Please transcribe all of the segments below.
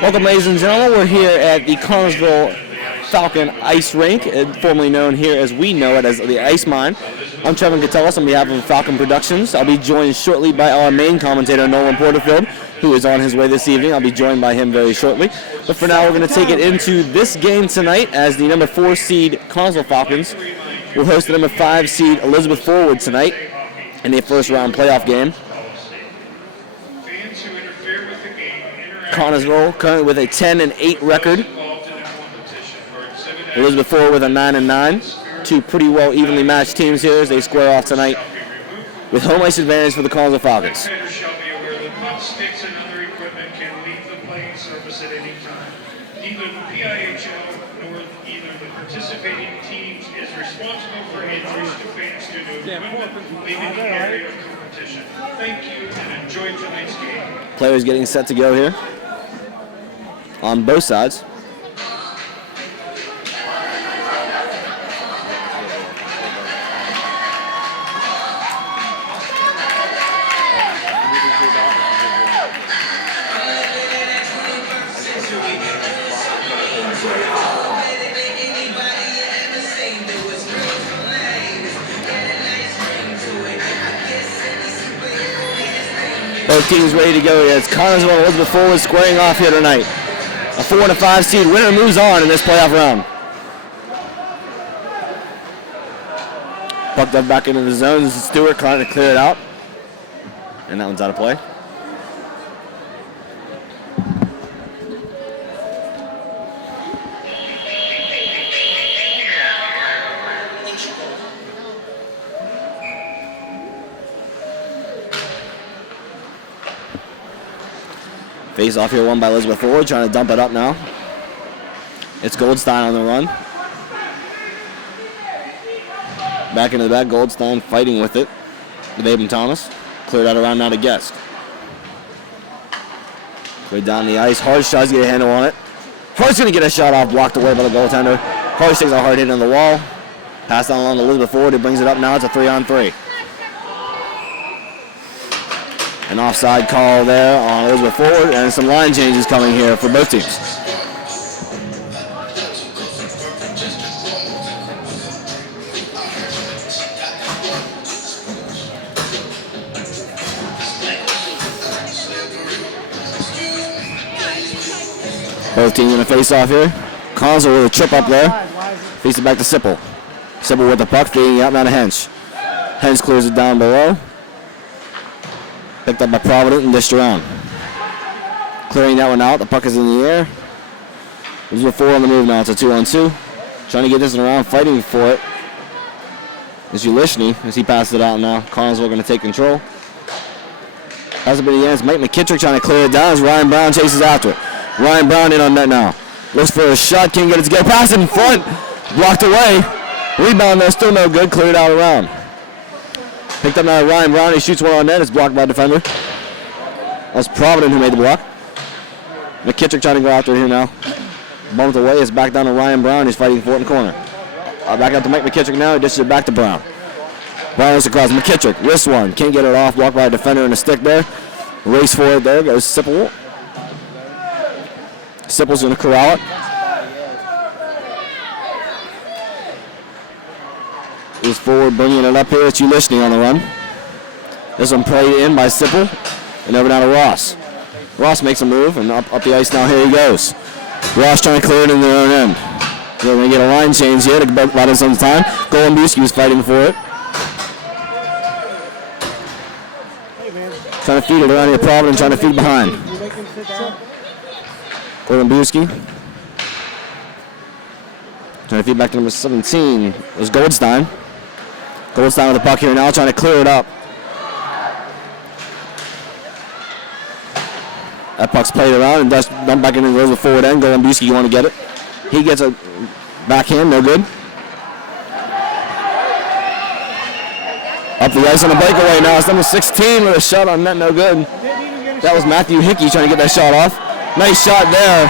Welcome, ladies and gentlemen. We're here at the Connellsville Falcon Ice Rink, formerly known here as we know it as the Ice Mine. I'm Trevin Keteles on behalf of Falcon Productions. I'll be joined shortly by our main commentator, Nolan Porterfield, who is on his way this evening. I'll be joined by him very shortly. But for now, we're going to take it into this game tonight as the number 4 seed Connellsville Falcons will host the number 5 seed Elizabeth Forward tonight in the first round playoff game. Connellsville currently with a 10-8 record. Elizabeth Forward with a 9-9. Two pretty well evenly matched teams here as they square off tonight with home ice advantage for the Connellsville Falcons. Sticks and other equipment can leave the playing surface at any time. Neither the PIHL nor either the participating teams is responsible for injuries to fans due to equipment leaving the area of competition. Thank you and enjoy tonight's game. Players getting set to go here on both sides. Both teams ready to go here. It's Connellsville and Elizabeth Forward squaring off here tonight. A 4 and a 5 seed winner moves on in this playoff round. Pucked up back into the zone. This is Stewart trying to clear it out. And that one's out of play. Face off here, won by Elizabeth Forward, trying to dump it up now. It's Goldstein on the run. Back into the back, Goldstein fighting with it. With Aben Thomas. Cleared out around now to Guest. Cleared down the ice. Harsh tries to get a handle on it. Harsh going to get a shot off, blocked away by the goaltender. Harsh takes a hard hit on the wall. Pass down along to Elizabeth Forward. It brings it up now. It's a 3-on-3. An offside call there on Elizabeth Forward, and some line changes coming here for both teams. Both teams going to face off here. Connellsville with a trip up there. Face it back to Sipple. Sipple with the puck, feeding out now to Hench. Hench clears it down below. Picked up by Provident and dished around. Clearing that one out. The puck is in the air. There's a 4 on the move now. It's a 2-on-2. Trying to get this one around, fighting for it. Is Ulishny as he passes it out now. Connellsville going to take control. Has it been the end. It's Mike McKittrick trying to clear it down as Ryan Brown chases after it. Ryan Brown in on net now. Looks for a shot. Can't get it to go. Pass in front. Blocked away. Rebound though. Still no good. Cleared out around. Picked up now Ryan Brown. He shoots one on net. It's blocked by a defender. That was Provident who made the block. McKittrick trying to go after it here now. Bumped away. It's back down to Ryan Brown. He's fighting for it in the corner. Back up to Mike McKittrick now. He dishes it back to Brown. Brown looks across. McKittrick. Wrist one. Can't get it off. Blocked by a defender and a stick there. Race for it there. Goes Sipple. Sipple's going to corral it. Is Forward bringing it up here. It's Ulishny on the run. This one played in by Sipple. And over now to Ross. Ross makes a move, and up the ice now. Here he goes. Ross trying to clear it in their own end. They're going to get a line change here to buy them some time. Golembuski was fighting for it. Trying to feed it around here. Providence trying to feed behind. Golembuski. Trying to feed back to number 17. It was Goldstein. Goldstein with the puck here now, trying to clear it up. That puck's played around and dumped back into the forward end. Golembuski, you want to get it. He gets a backhand, no good. Up the ice on the breakaway now. It's number 16 with a shot on net, no good. That was Matthew Hickey trying to get that shot off. Nice shot there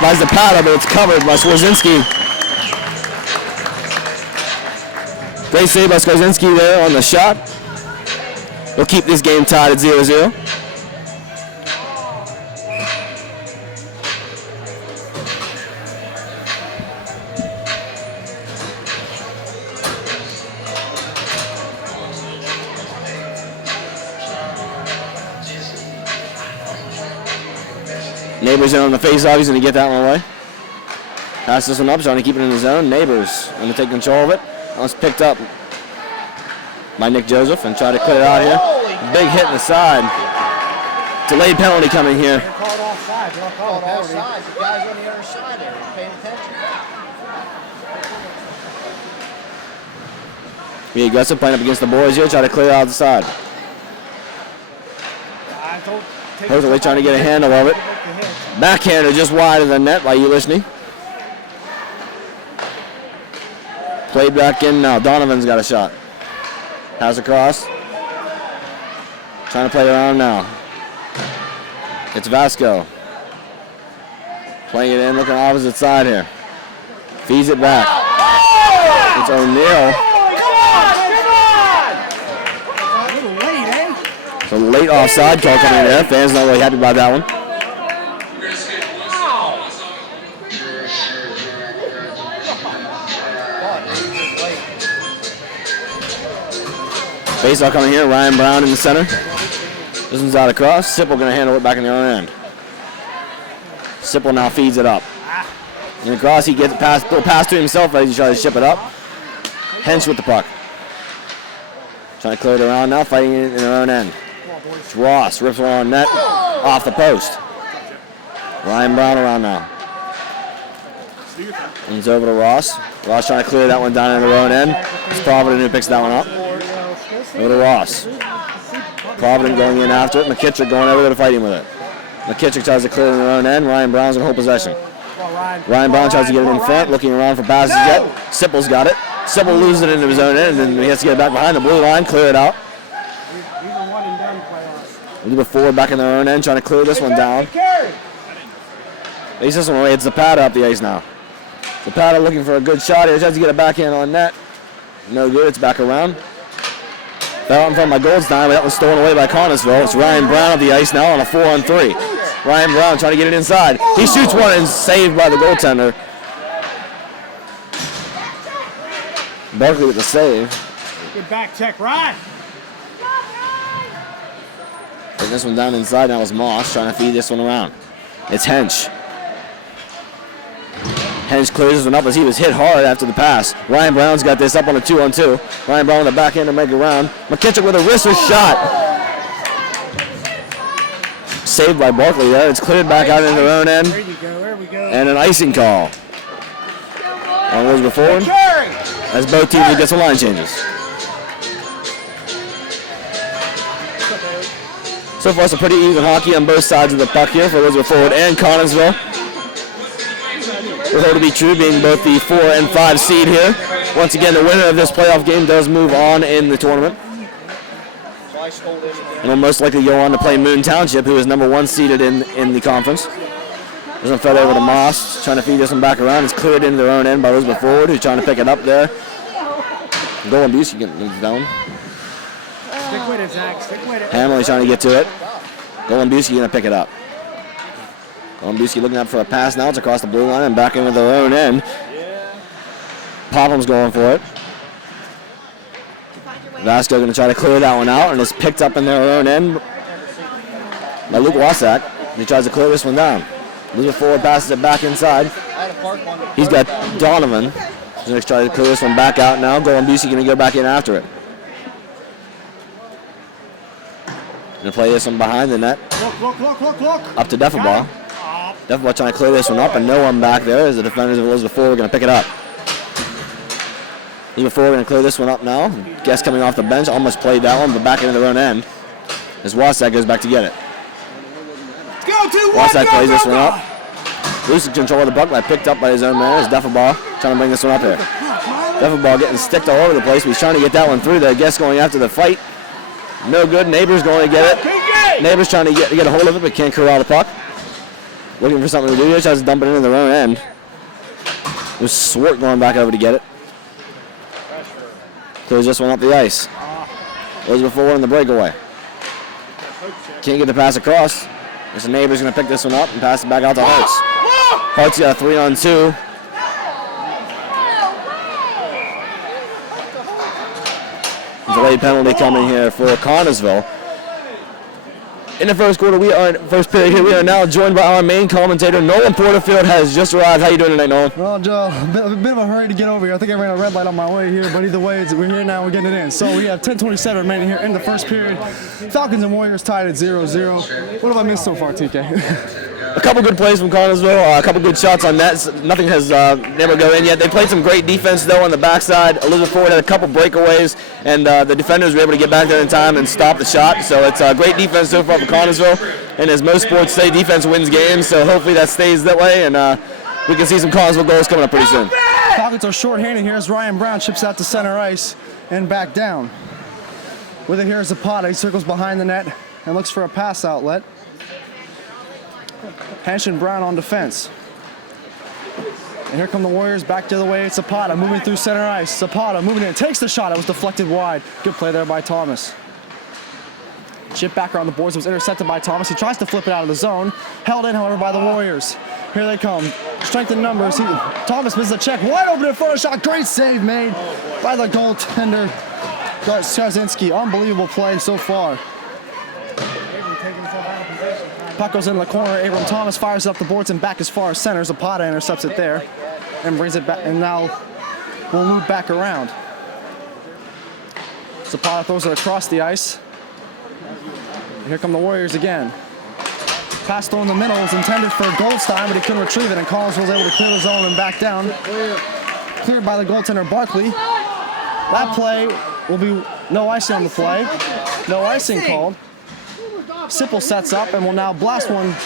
by Zapata, but it's covered by Skorzinski. Great save by Skorzinski there on the shot. We'll keep this game tied at 0-0. Neighbors in on the face-off. He's going to get that one away. Pass this one up, trying to keep it in his zone. Neighbors going to take control of it. That was picked up by Nick Joseph and try to clear it out here. Big hit in the side. Delayed penalty coming here. They're called offside. They're not called offside. The guy's on the other side there. He's paying attention. Be aggressive, playing up against the boys here. Try to clear out the side. Hopefully trying to get a handle of it. Backhander just wide of the net by Ulishny. Played back in now. Donovan's got a shot. Pass across. Trying to play around now. It's Vasco. Playing it in, looking opposite side here. Feeds it back. It's O'Neal. So late offside call coming in there. Fans not really happy about that one. Face-off coming here. Ryan Brown in the center. This one's out across. Sipple going to handle it back in the other end. Sipple now feeds it up. And across, he gets a little pass to himself as he tries to ship it up. Hench with the puck. Trying to clear it around now, fighting it in their own end. It's Ross, rips one on net, off the post. Ryan Brown around now. And it's over to Ross. Ross trying to clear that one down in their own end. It's Provident who picks that one up. Over to Ross. Provident going in after it. McKittrick going over there to fighting with it. McKittrick tries to clear in their own end. Ryan Brown's going to hold possession. Ryan Brown tries to get it in front, looking around for passes yet. Sipple's got it. Sipple loses it into his own end, and then he has to get it back behind the blue line, clear it out. A little bit forward back in their own end, trying to clear this one down. He's this one away. It's Zapata up the ice now. Zapata looking for a good shot here. Tries to get it backhand on net. No good. It's back around. Fell out in front by Goldstein, but that was stolen away by Connellsville. It's Ryan Brown up the ice now on a 4-on-3. Ryan Brown trying to get it inside. He shoots one and saved by the goaltender. Barkley with the save. Good back check, Ryan. Taking this one down inside. Now it's Moss trying to feed this one around. It's Hench. Hench clears this one up as he was hit hard after the pass. Ryan Brown's got this up on a 2-on-2. Ryan Brown with the backhand to make it around. McKittrick with a wristler shot. Saved by Barkley there. It's cleared back out into their own end. There you go. There we go. And an icing call on Elizabeth Ford as both teams will get some line changes. So far, some pretty even hockey on both sides of the puck here for Elizabeth Ford and Connellsville. With her to be true, being both the 4 and 5 seed here. Once again, the winner of this playoff game does move on in the tournament. And will most likely go on to play Moon Township, who is number 1 seeded in the conference. This one fell over to Moss, trying to feed this one back around. It's cleared into their own end by Elizabeth Ford, who's trying to pick it up there. Golan Busey getting it down. Stick with it, Zach. Stick with it. Hamley trying to get to it. Golan Busey going to pick it up. Golan Busey looking up for a pass now. It's across the blue line and back into their own end. Popham's going for it. Vasco going to try to clear that one out, and it's picked up in their own end by Luke Wasak. He tries to clear this one down. Elizabeth Ford passes it back inside. He's got Donovan. He's going to try to clear this one back out now. Golan Busey going to go back in after it. Going to play this one behind the net. Look. Up to Deffelbaugh. Deffelbaugh trying to clear this one up, and no one back there as the defenders of Elizabeth Ford are going to pick it up. Elizabeth Ford going to clear this one up now. Guest coming off the bench, almost played that one, but back into their own end. As Wasak goes back to get it. Wasak plays this one up. Loses control of the puck, picked up by his own man. It's Deffelbaugh trying to bring this one up here. Deffelbaugh getting sticked all over the place, but he's trying to get that one through there. Guest going after the fight. No good. Neighbors going to get it. Neighbors trying to get a hold of it, but can't corral the puck. Looking for something to do here. Tries to dump it into their own end. There's Swart going back over to get it. Clears this one up the ice. Elizabeth Ford in the breakaway. Can't get the pass across. There's a Neighbors going to pick this one up and pass it back out to Hartz. Hartz got a 3-on-2. Delayed penalty coming here for Connellsville. In the first quarter, first period here, we are now joined by our main commentator, Nolan Porterfield, has just arrived. How you doing tonight, Nolan? Well, Joe, a bit of a hurry to get over here. I think I ran a red light on my way here, but either way, we're here now, we're getting it in. So we have 10:27 remaining here in the first period. Falcons and Warriors tied at 0-0. What have I missed so far, TK? A couple good plays from Connellsville, a couple good shots on nets. Nothing has never go in yet. They played some great defense, though, on the backside. Elizabeth Ford had a couple breakaways, and the defenders were able to get back there in time and stop the shot. So it's a great defense so far for Connellsville. And as most sports say, defense wins games, so hopefully that stays that way, and we can see some Connellsville goals coming up pretty soon. Falcons are short-handed here as Ryan Brown chips out to center ice and back down. With it here is Zapata. He circles behind the net and looks for a pass outlet. Hench and Brown on defense. And here come the Warriors back to the way. It's Zapata moving through center ice. Zapata moving in, takes the shot. It was deflected wide. Good play there by Thomas. Chip back around the boards, was intercepted by Thomas. He tries to flip it out of the zone. Held in, however, by the Warriors. Here they come. Strength in numbers. Thomas misses a check. Wide open in front of shot. Great save made by the goaltender, Straczynski. Unbelievable play so far. Puck goes in the corner. Abram Thomas fires it up the boards and back as far as center. Zapata intercepts it there and brings it back, and now we'll loop back around. Zapata throws it across the ice. And here come the Warriors again. Pass thrown in the middle was intended for Goldstein, but he couldn't retrieve it, and Collins was able to clear the zone and back down. Cleared by the goaltender Barkley. That play will be no icing on the play. No icing called. Sipple sets up and will now blast one. Hit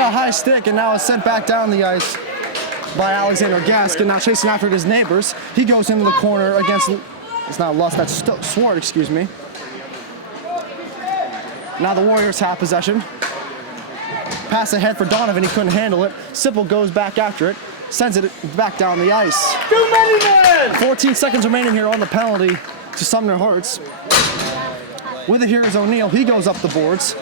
a high stick, and now it's sent back down the ice by Alexander Gaskin. Now chasing after his neighbors. He goes into the corner against, it's not Lust, that's Swart, excuse me. Now the Warriors have possession. Pass ahead for Donovan, he couldn't handle it. Sipple goes back after it, sends it back down the ice. Too many men! 14 seconds remaining here on the penalty to Sumner Hartz. With it here is O'Neal. He goes up the boards.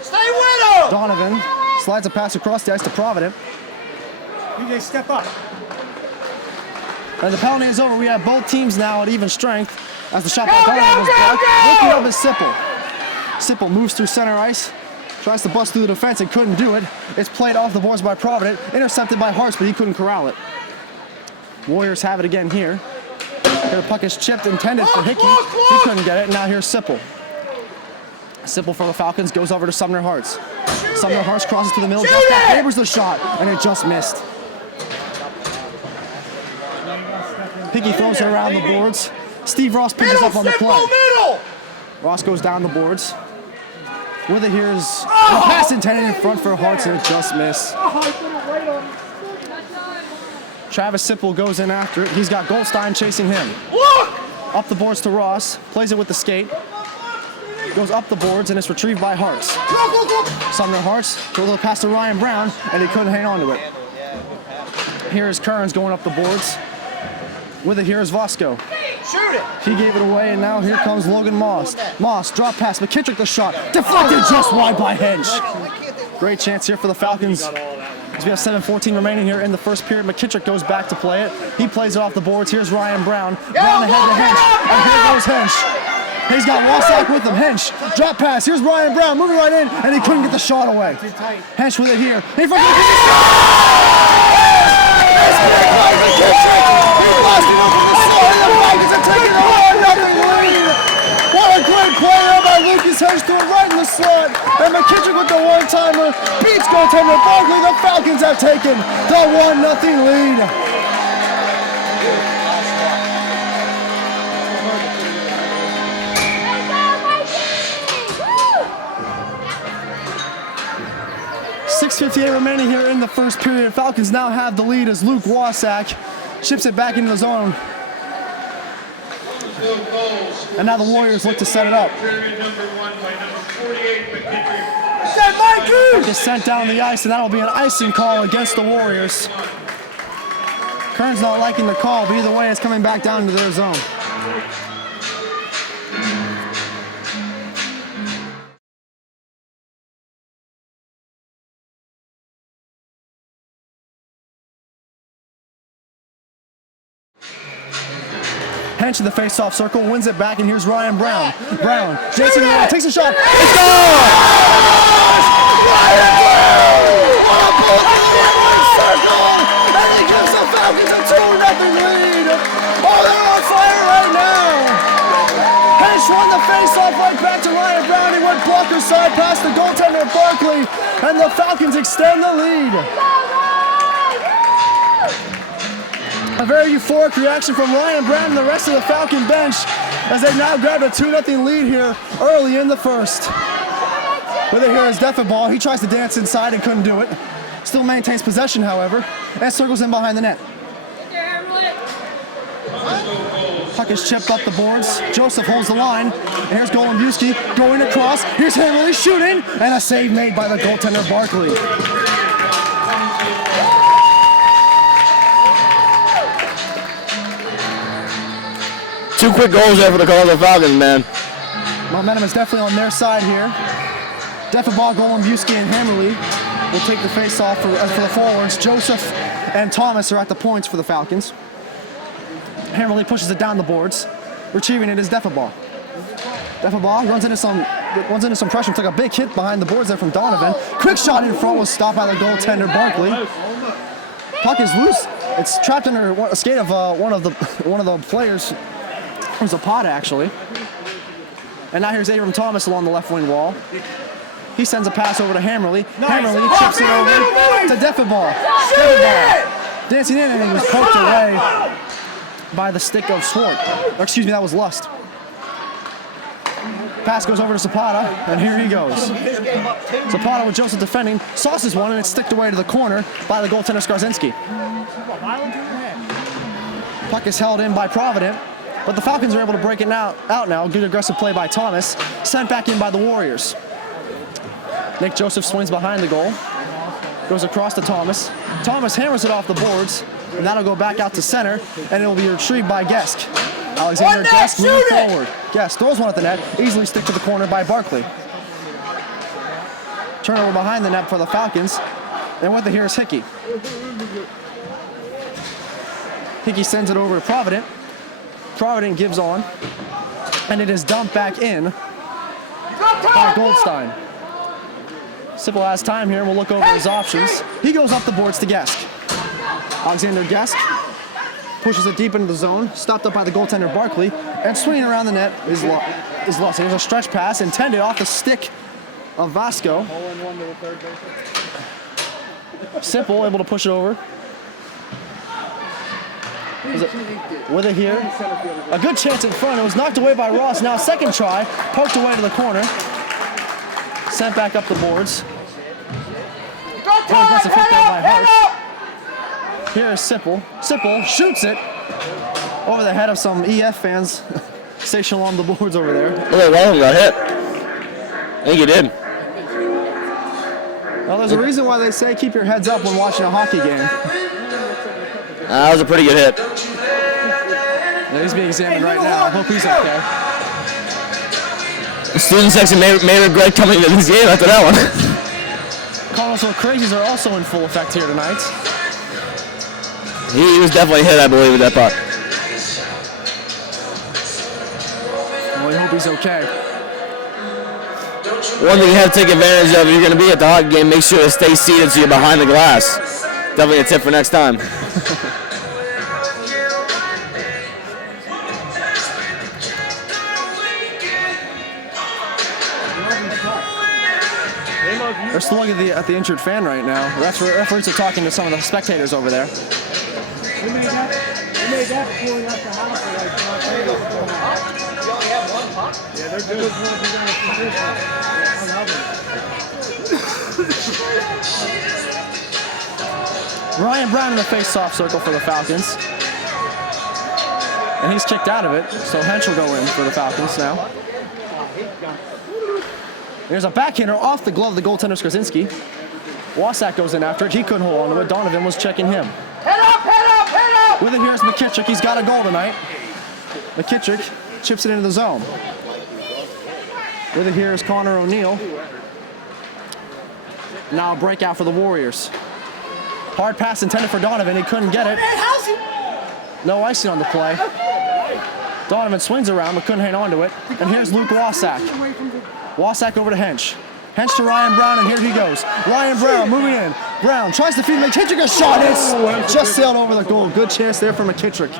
Stay with him! Donovan slides a pass across the ice to Provident. DJ, step up. And the penalty is over. We have both teams now at even strength as the shot by Donovan was blocked. Looking up is Sipple. Sipple moves through center ice. Tries to bust through the defense and couldn't do it. It's played off the boards by Provident. Intercepted by Hartz, but he couldn't corral it. Warriors have it again here. Here the puck is chipped, intended for Hickey. He couldn't get it, and now here's Sipple. Sipple for the Falcons goes over to Sumner Hartz. Sumner Hartz crosses to the middle, just favors the shot, and it just missed. Hickey throws it around the boards. Steve Ross picks up on the play. Ross goes down the boards. With it here's a pass intended in front for Hartz, and it just missed. Travis Sipple goes in after it. He's got Goldstein chasing him. Up the boards to Ross. Plays it with the skate. Goes up the boards, and it's retrieved by Hartz. Sumner Hartz throws a pass to Ryan Brown, and he couldn't hang on to it. Here is Kearns going up the boards. With it, here is Vosco. Shoot it! He gave it away, and now here comes Logan Moss. Moss, drop pass, McKittrick the shot. Deflected just wide by Hench. Great chance here for the Falcons. As we have 7:14 remaining here in the first period, McKittrick goes back to play it. He plays it off the boards. Here's Ryan Brown. Brown ahead to Hench. And here goes Hench. He's got Wasak with him. Hench, drop pass. Here's Ryan Brown moving right in, and he couldn't get the shot away. Hench with it here. In front of What a great play there by Lucas Hench, threw it right in the slot. And McKittrick with the one-timer beats goaltender Barkley. The Falcons have taken the 1-0 lead. .6:58 remaining here in the first period. Falcons now have the lead as Luke Wasak chips it back into the zone. And now the Warriors look to set it up. Puck is sent down the ice, and that'll be an icing call against the Warriors. Kearns not liking the call, but either way, it's coming back down into their zone. Hench in the face-off circle, wins it back, and here's Ryan Brown. Brown, Jason Nolan takes a shot. It's gone! Ryan Brown! Circle! And he gives the Falcons a 2-0 lead. Oh, they're on fire right now. Hench won the face-off right back to Ryan Brown. He went blocker side past the goaltender Barkley, and the Falcons extend the lead. A very euphoric reaction from Ryan Brown and the rest of the Falcon bench as they now grab a 2-0 lead here early in the first. With it here is Defenball. He tries to dance inside and couldn't do it. Still maintains possession, however, and circles in behind the net. Puck is chipped up the boards. Joseph holds the line. And here's Golombuski going across. Here's Hammerly shooting, and a save made by the goaltender Barkley. Two quick goals there for the Connellsville Falcons, man. Momentum is definitely on their side here. Defenball, Golombuski, and Hammerly will take the face-off for the forwards. Joseph and Thomas are at the points for the Falcons. Hammerly pushes it down the boards. Retrieving it is Defenball. Defenball runs into some pressure. Took a big hit behind the boards there from Donovan. Quick shot in front was stopped by the goaltender Barkley. Puck is loose. It's trapped under a skate of one of the players. It was a pot actually. And now here's Abram Thomas along the left wing wall. He sends a pass over to Hammerly. Hammerly chips it over to Defenball. Defenball dancing in, and he was poked away by the stick of Swart. Or excuse me, that was Lust. Pass goes over to Zapata, and here he goes. Zapata with Joseph defending, sauces one, and it's sticked away to the corner by the goaltender Skarzinski. Puck is held in by Provident, but the Falcons are able to break it out now. Good aggressive play by Thomas, sent back in by the Warriors. Nick Joseph swings behind the goal, goes across to Thomas. Thomas hammers it off the boards, and that'll go back out to center, and it'll be retrieved by Gesk. Alexander Gesk moving forward. Gesk throws one at the net, easily stick to the corner by Barkley. Turnover behind the net for the Falcons, and with it here is Hickey. Hickey sends it over to Provident. Provident gives on, and it is dumped back in by Goldstein. Sipple has time here, and we'll look over his options. He goes up the boards to Gesk. Alexander Gesk pushes it deep into the zone, stopped up by the goaltender Barkley, and swinging around the net is lost. Here's a stretch pass intended off the stick of Vasco. Sipple able to push it over. With it here, a good chance in front. It was knocked away by Ross. Now second try, poked away to the corner. Sent back up the boards. Aggressive hit there by Hart. Here is Sipple. Sipple shoots it over the head of some EF fans. Say shalom the boards over there. Look at one of them got hit. I think he did. Well, there's a reason why they say keep your heads up when watching a hockey game. That was a pretty good hit. Yeah, he's being examined right now. I hope he's okay. The student section may regret coming to this game after that one. Connellsville Crazies are also in full effect here tonight. He was definitely hit, I believe, with that puck. Well, we hope he's okay. One thing you have to take advantage of if you're going to be at the hockey game, make sure to stay seated so you're behind the glass. Definitely a tip for next time. They're still looking at the injured fan right now. Referees are talking to some of the spectators over there. We made that before we left the house. You only have one puck? Yeah, they're good. Ryan Brown in the face-off circle for the Falcons. And he's kicked out of it, so Hench will go in for the Falcons now. There's a backhander off the glove of the goaltender Skarzinski. Wasak goes in after it. He couldn't hold on to it. Donovan was checking him. Head up, head up, head up! With it, here's McKittrick. He's got a goal tonight. McKittrick chips it into the zone. With it, here's Connor O'Neill. Now a breakout for the Warriors. Hard pass intended for Donovan. He couldn't get it. No icing on the play. Donovan swings around but couldn't hang on to it. And here's Luke Wasak. Wasak over to Hench. Hench to Ryan Brown, and here he goes. Ryan Brown moving in. Brown tries to feed McKittrick a shot. It's just sailed over the goal. Good chance there for McKittrick.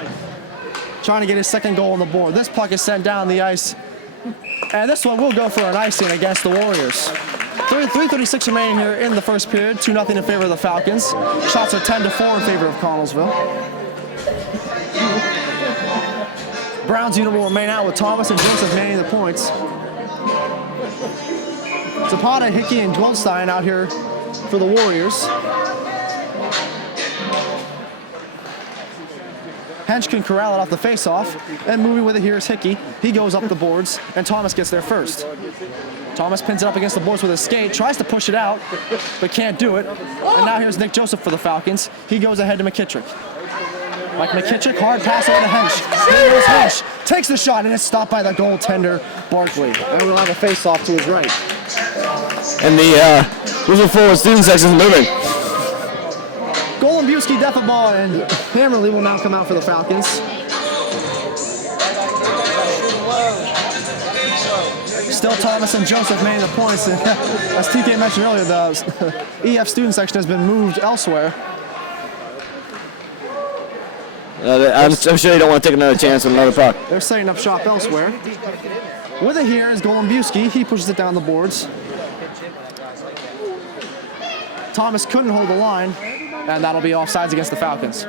Trying to get his second goal on the board. This puck is sent down the ice. And this one will go for an icing against the Warriors. 3:36 remaining here in the first period. 2-0 in favor of the Falcons. Shots are 10-4 in favor of Connellsville. Brown's unit will remain out with Thomas and Joseph manning the points. Zapata, Hickey, and Goldstein out here for the Warriors. Hench can corral it off the face-off, and moving with it here is Hickey. He goes up the boards, and Thomas gets there first. Thomas pins it up against the boards with his skate, tries to push it out, but can't do it. And now here's Nick Joseph for the Falcons. He goes ahead to McKittrick. Mike McKittrick, hard pass over to Hench. Here goes Hench, takes the shot, and it's stopped by the goaltender, Barkley. And we'll have a face-off to his right. And the moving forward student section is moving. Golombiewski, Defaball, and Hammerly will now come out for the Falcons. Still Thomas and Joseph manning the points. And as TK mentioned earlier, the EF student section has been moved elsewhere. I'm sure you don't want to take another chance with another puck. They're setting up shop elsewhere. With it here is Golombiewski. He pushes it down the boards. Thomas couldn't hold the line, and that'll be offsides against the Falcons.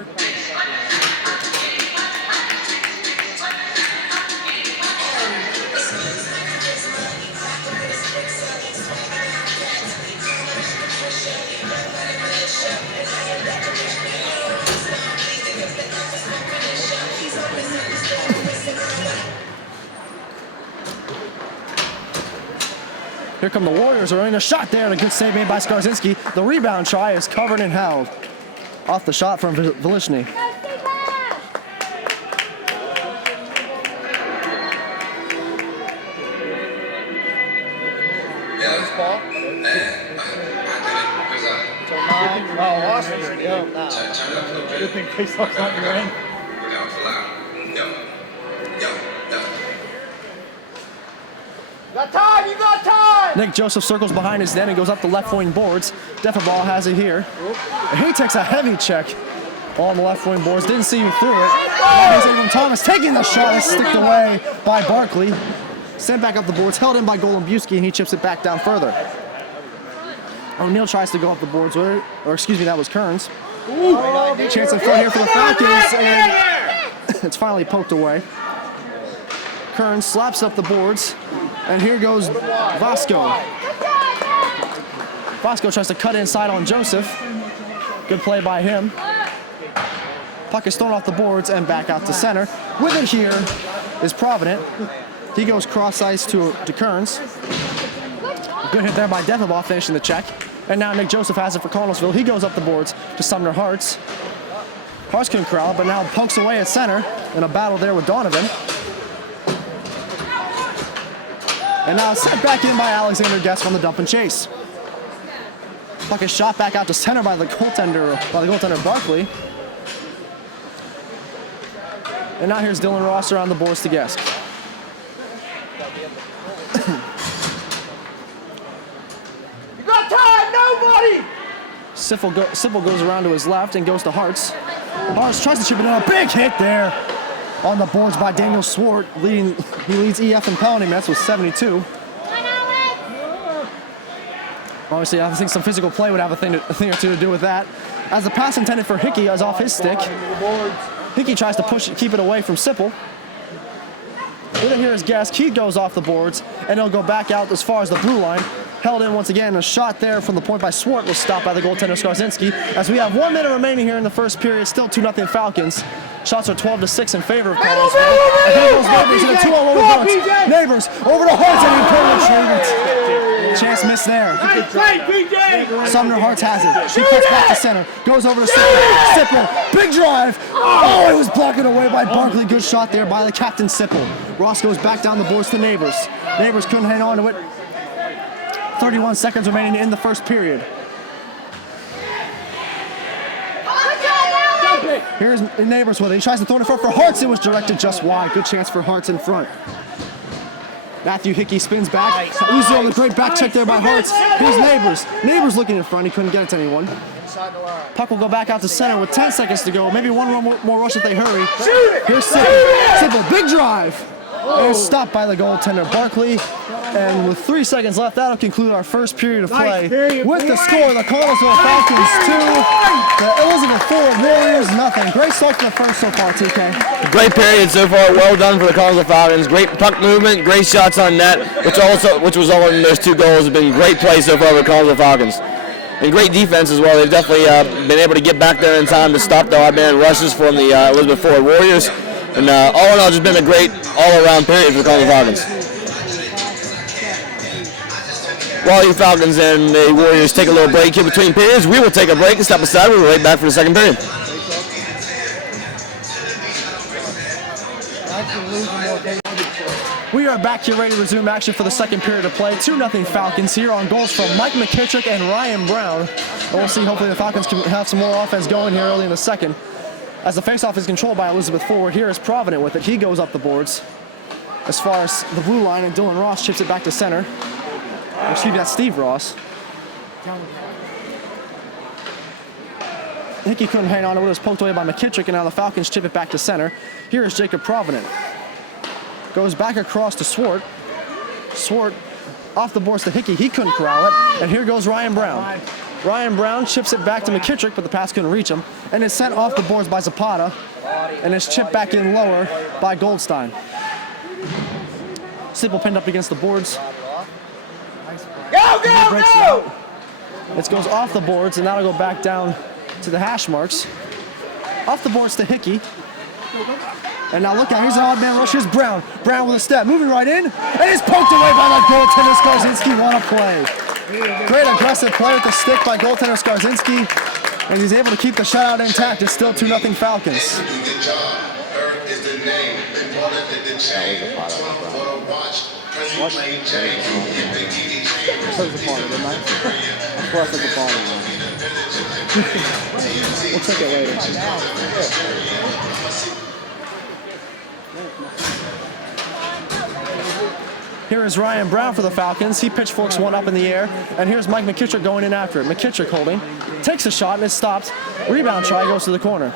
Here come the Warriors, are in a shot there, and a good save made by Skarzinski. The rebound try is covered and held. Off the shot from Velishny. Good thing face-off's not in your end. Got time, you got time! Nick Joseph circles behind his net and goes up the left wing boards. Defaball has it here. He takes a heavy check on the left wing boards. Didn't see you through it. He's in from Thomas taking the shot. It's sticked away by Barkley. Sent back up the boards, held in by Golombiewski, and he chips it back down further. O'Neal tries to go up the boards with it, or excuse me, that was Kearns. Chance in front here for the Falcons, and it's finally poked away. Kearns slaps up the boards, and here goes Vasco. Vasco tries to cut inside on Joseph. Good play by him. Puck is thrown off the boards and back out to center. With it here is Provident. He goes cross ice to Kearns. Good hit there by Defaball, finishing the check. And now Nick Joseph has it for Connellsville. He goes up the boards to Sumner Hartz. Hartz couldn't corral, but now pokes away at center in a battle there with Donovan. And now set back in by Alexander Guest on the dump and chase. Puck is shot back out to center by the goaltender Barkley. And now here's Dylan Rosser on the boards to Guest. You got time, nobody! Sippel goes around to his left and goes to Hartz. Hartz tries to chip it in. A big hit there on the boards by Daniel Swart. He leads EF in penalty minutes with 72. Obviously, I think some physical play would have a thing or two to do with that. As the pass intended for Hickey is off his stick. Hickey tries to keep it away from Sippel. With it here is Guest. He goes off the boards, and he'll go back out as far as the blue line. Held in once again. A shot there from the point by Swart was stopped by the goaltender Skarzinski. As we have 1 minute remaining here in the first period, still 2-0 Falcons. Shots are 12-6 in favor of Connellsville. And here goes Neighbors in a 2-on-1 with Hartz. Neighbors over to Hartz, and he couldn't retrieve it. Chance missed there. Sumner Hartz has it. She cuts back to center. Goes over to Sippel. Sippel, big drive. Oh, it was blocked away by Barkley. Good shot there by the captain Sippel. Ross goes back down the boards to Neighbors. Neighbors couldn't hang on to it. 31 seconds remaining in the first period. Jump it! Here's Neighbors with it. He tries to throw it in front for Hartz. It was directed just wide. Good chance for Hartz in front. Matthew Hickey spins back. Uzo on the great back check there by Hartz. Here's Neighbors. Neighbors looking in front. He couldn't get it to anyone. Puck will go back out to center with 10 seconds to go. Maybe one more rush if they hurry. Here's Simple. Big drive. It was stopped by the goaltender Barkley. And with 3 seconds left, that'll conclude our first period of play. With the score, the Connellsville Falcons 2, the Elizabeth 4 Warriors nothing. Great start for the first so far, TK. Great period so far. Well done for the Connellsville Falcons. Great puck movement, great shots on net, which was all in those 2 goals. Have been great play so far for the Connellsville Falcons. And great defense as well. They've definitely been able to get back there in time to stop the odd man rushes from the Elizabeth Ford Warriors. And all in all, just been a great all-around period for the Connellsville Falcons. While you Falcons and the Warriors take a little break here between periods, we will take a break and step aside. We'll be right back for the second period. We are back here ready to resume action for the second period of play. 2-0 Falcons here on goals from Mike McKittrick and Ryan Brown. And we'll see, hopefully the Falcons can have some more offense going here early in the second. As the faceoff is controlled by Elizabeth Forward, here is Provident with it. He goes up the boards as far as the blue line, and Dylan Ross chips it back to center. Excuse me, that's Steve Ross. Hickey couldn't hang on. It was poked away by McKittrick, and now the Falcons chip it back to center. Here is Jacob Provident. Goes back across to Swart. Swart off the boards to Hickey. He couldn't corral it. And here goes Ryan Brown. Ryan Brown chips it back to McKittrick, but the pass couldn't reach him. And is sent off the boards by Zapata. And is chipped back in lower by Goldstein. Simple pinned up against the boards. Go! It goes off the boards, and that'll go back down to the hash marks. Off the boards to Hickey. And now look out, here's an odd man rush. Here's Brown. Brown with a step, moving right in. And it's poked away by the goaltender Skarzinski. What a play. Great aggressive play with the stick by goaltender Skarzinski. And he's able to keep the shutout intact. It's still 2-0 Falcons. Good job. Earth is the name. Important that the chain. For a watch. What? We'll check it later. Here is Ryan Brown for the Falcons. He pitchforks one up in the air. And here's Mike McKittrick going in after it. McKittrick holding. Takes a shot and it's stopped. Rebound try goes to the corner.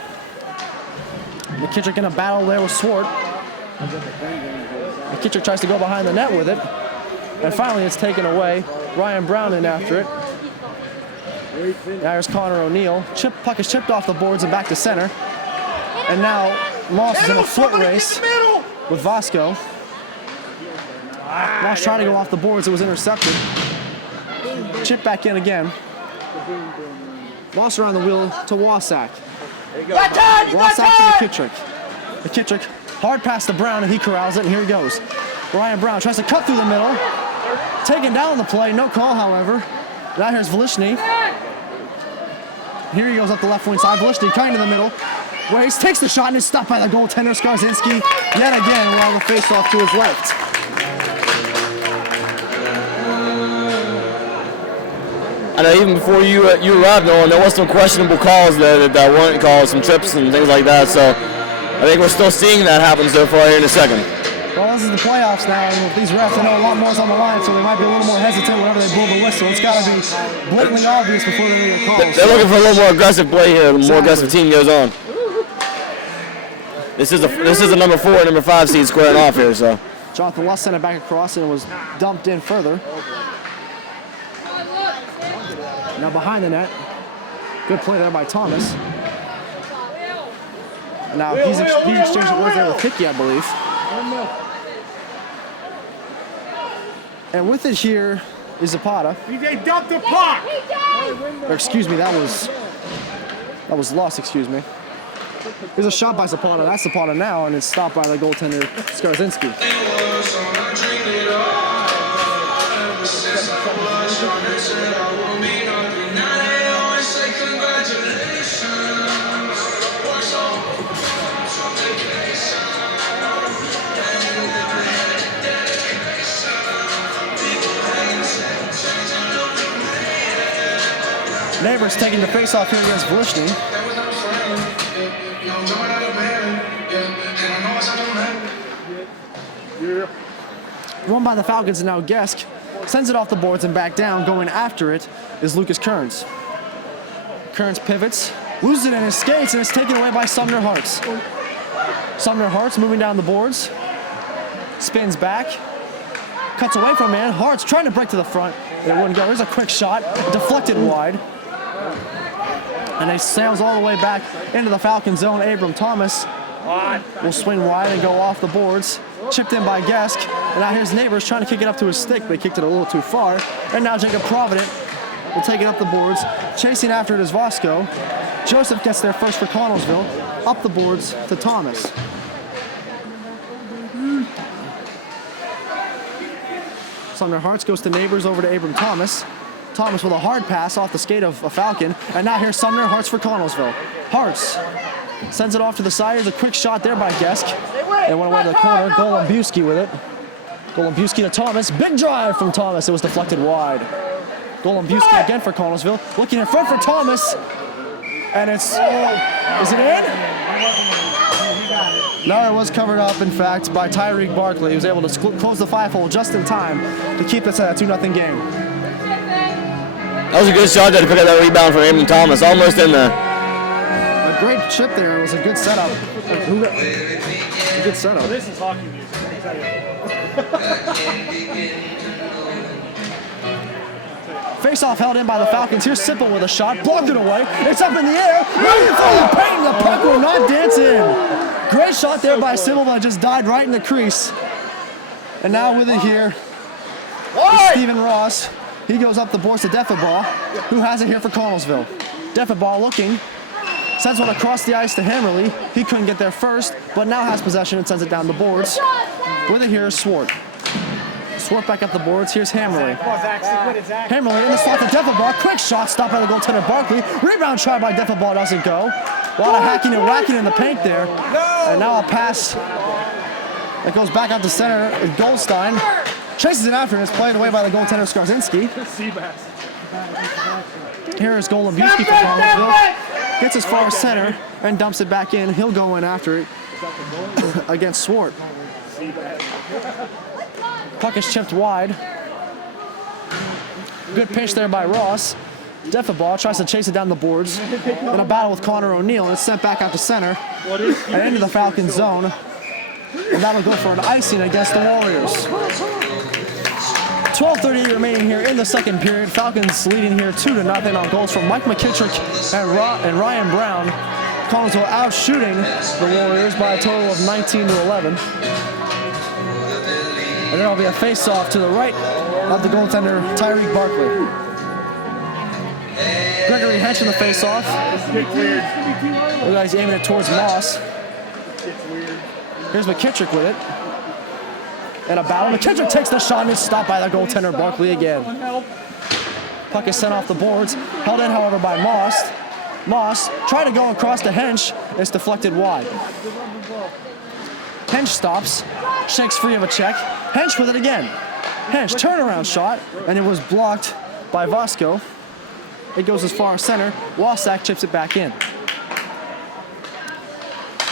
McKittrick in a battle there with Swart. McKittrick tries to go behind the net with it. And finally it's taken away. Ryan Brown in after it. Now here's Connor O'Neill. Puck is chipped off the boards and back to center. And now Moss is in a foot race with Vasco. Moss trying to go off the boards. It was intercepted. Chip back in again. Moss around the wheel to Wasak. Wasak to McKittrick. McKittrick, hard pass to Brown, and he corrals it, and here he goes. Ryan Brown tries to cut through the middle. Taken down the play, no call, however. Now here's Velishny. Here he goes up the left wing side. Velishny kind of in the middle. Waits, takes the shot, and is stopped by the goaltender, Skarzinski. Yet again, while the face-off to his left. I know even before you arrived, Nolan, there was some questionable calls that weren't called, some trips and things like that. So I think we're still seeing that happen so far here in a second. Well, this is the playoffs now, and with these refs, I know a lot more's on the line, so they might be a little more hesitant whenever they blow the whistle. It's got to be blatantly obvious before they make a call. They're looking for a little more aggressive play here. The more aggressive team goes on. This is a number 4 and number 5 seed squaring off here. So Jonathan Luss sent it back across, and it was dumped in further. Now behind the net, good play there by Thomas. Now he's exchanging words there with Hickey, I believe. And with it here is Zapata. They dumped the puck. Or excuse me, that was lost, excuse me. There's a shot by Zapata. That's Zapata now, and it's stopped by the goaltender Skarzinski. Neighbors taking the face-off here against Velishny. Run by the Falcons, and now Gesk sends it off the boards and back down. Going after it is Lucas Kearns. Kearns pivots, loses it in his skates, and it's taken away by Sumner Hartz. Sumner Hartz moving down the boards, spins back, cuts away from man. Hartz trying to break to the front. It wouldn't go. Here's a quick shot, deflected wide. And he sails all the way back into the Falcon zone. Abram Thomas will swing wide and go off the boards. Chipped in by Gesk. And now here's Neighbors trying to kick it up to his stick, but he kicked it a little too far. And now Jacob Provident will take it up the boards. Chasing after it is Vasco. Joseph gets there first for Connellsville. Up the boards to Thomas. Sumner Hartz goes to Neighbors over to Abram Thomas. Thomas with a hard pass off the skate of a Falcon. And now here's Sumner Hartz for Connellsville. Hartz sends it off to the side. There's a quick shot there by Gesk. It went away to the corner. Golombuski with it. Golombuski to Thomas. Big drive from Thomas. It was deflected wide. Golombuski again for Connellsville. Looking in front for Thomas. And it's... is it in? No, it was covered up, in fact, by Tyreek Barkley. He was able to close the 5-hole just in time to keep this at a 2-0 game. That was a good shot there to pick up that rebound from Abram Thomas. Almost in there. A great chip there. It was a good setup. A good setup. This is hockey music, let me tell you. Face-off held in by the Falcons. Here's Sipple with a shot. Blocked it away. It's up in the air. Right through the paint. The puck will not dance in. Great shot there by Sipple, but just died right in the crease. And now with it here is Stephen Ross. He goes up the boards to Defaball, who has it here for Connellsville. Defaball looking. Sends one across the ice to Hammerly. He couldn't get there first, but now has possession and sends it down the boards. With it here is Swart. Swart back up the boards. Here's Hammerly. Hammerly in the slot to Defaball. Quick shot stopped by the goaltender Barkley. Rebound try by Defaball doesn't go. A lot of hacking and whacking in the paint there. And now a pass that goes back out to center. Goldstein chases it after and it's played away by the goaltender Skarzinski. Here is Golombuski for Connellsville. Gets as far as center and dumps it back in. He'll go in after it against Swart. Puck is chipped wide. Good pitch there by Ross. Defaball tries to chase it down the boards. In a battle with Connor O'Neill, and it's sent back out to center and into the Falcons zone. And that'll go for an icing against the Warriors. 12:38 remaining here in the second period. Falcons leading here 2-0 on goals from Mike McKittrick and Ryan Brown. Connellsville out shooting the Warriors by a total of 19-11. And there'll be a face-off to the right of the goaltender Tyreek Barkley. Gregory Hench in the face-off. The guy's aiming it towards Moss. Here's McKittrick with it. And a battle. McKittrick takes the shot and it's stopped by the goaltender Barkley again. Puck is sent off the boards. Held in, however, by Moss. Moss tried to go across to Hench. It's deflected wide. Hench stops. Shakes free of a check. Hench with it again. Hench turnaround shot. And it was blocked by Vasco. It goes as far as center. Wasak chips it back in.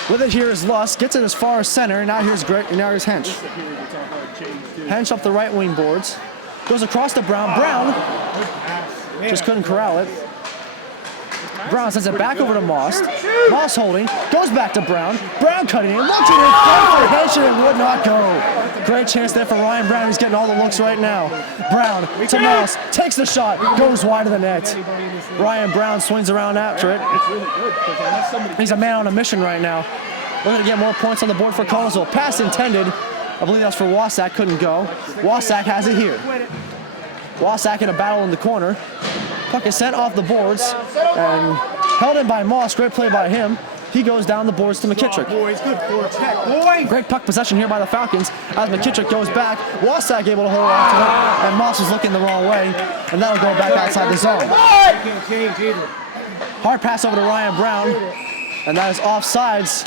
With it here is Luss. Gets it as far as center. Now here's Hench. Hench up the right wing boards. Goes across to Brown. Brown just couldn't corral it. Brown sends it back over to Moss. Moss holding. Goes back to Brown. Brown cutting in. Looking in front for Hench and it would not go. Great chance there for Ryan Brown. He's getting all the looks right now. Brown to Moss. Takes the shot. Goes wide of the net. Ryan Brown swings around after it. He's a man on a mission right now. Looking to get more points on the board for Connellsville. Pass intended. I believe that's for Wasak. Couldn't go. Wasak has it here. Wasak in a battle in the corner. Puck is sent off the boards and held in by Moss. Great play by him. He goes down the boards to McKittrick. Great puck possession here by the Falcons as McKittrick goes back. Wasak able to hold on to it, and Moss is looking the wrong way, and that'll go back outside the zone. Hard pass over to Ryan Brown, and that is offsides.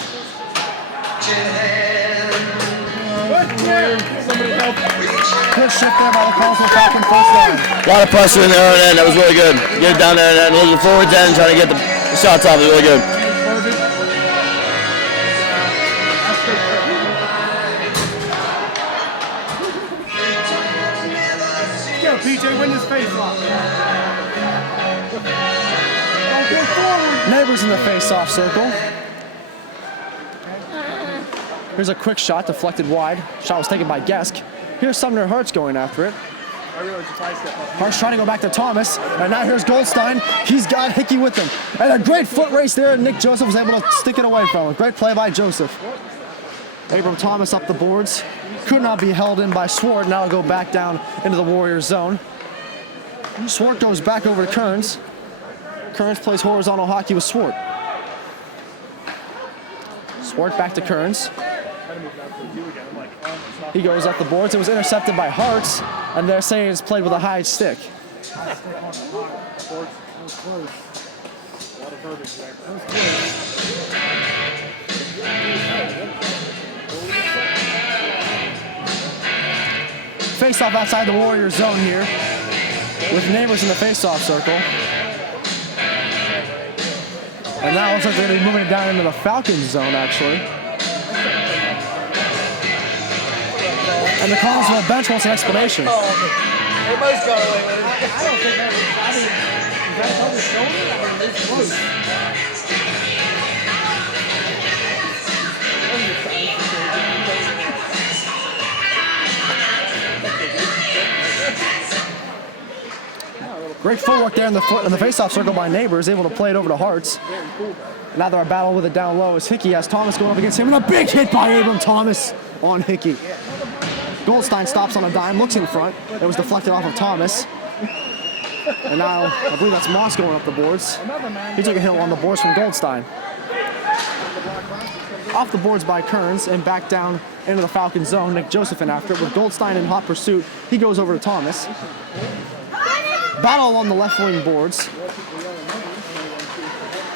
Good shift there by the Connellsville Falcons first line. A lot of pressure in there and that was really good. Get it down there and looking forward to end, trying to get the shots off. It was really good. PJ, win this face-off. Neighbors in the face-off circle. Here's a quick shot deflected wide. Shot was taken by Gesk. Here's Sumner Hartz going after it. Hartz trying to go back to Thomas. And now here's Goldstein. He's got Hickey with him. And a great foot race there. Nick Joseph was able to stick it away from him. Great play by Joseph. Abram Thomas up the boards. Could not be held in by Swart. Now it'll go back down into the Warriors zone. Swart goes back over to Kearns. Kearns plays horizontal hockey with Swart. Swart back to Kearns. He goes up the boards. It was intercepted by Hartz, and they're saying it's played with a high stick. Face-off outside the Warriors zone here, with Neighbors in the face-off circle. And now it looks like they're going to be moving it down into the Falcons zone, actually. And the Connellsville bench wants an explanation. Everybody's got away with it. I don't think that's, I mean, is that on the shoulder? I mean, it's close. Great footwork there in the face-off circle by Neighbors, able to play it over to Hartz. Now they're a battle with it down low as Hickey has Thomas going up against him, and a big hit by Abram Thomas on Hickey. Goldstein stops on a dime, looks in front. It was deflected off of Thomas. And now, I believe that's Moss going up the boards. He took a hit on the boards from Goldstein. Off the boards by Kearns and back down into the Falcons zone. Nick Joseph in after it with Goldstein in hot pursuit. He goes over to Thomas. Battle on the left wing boards.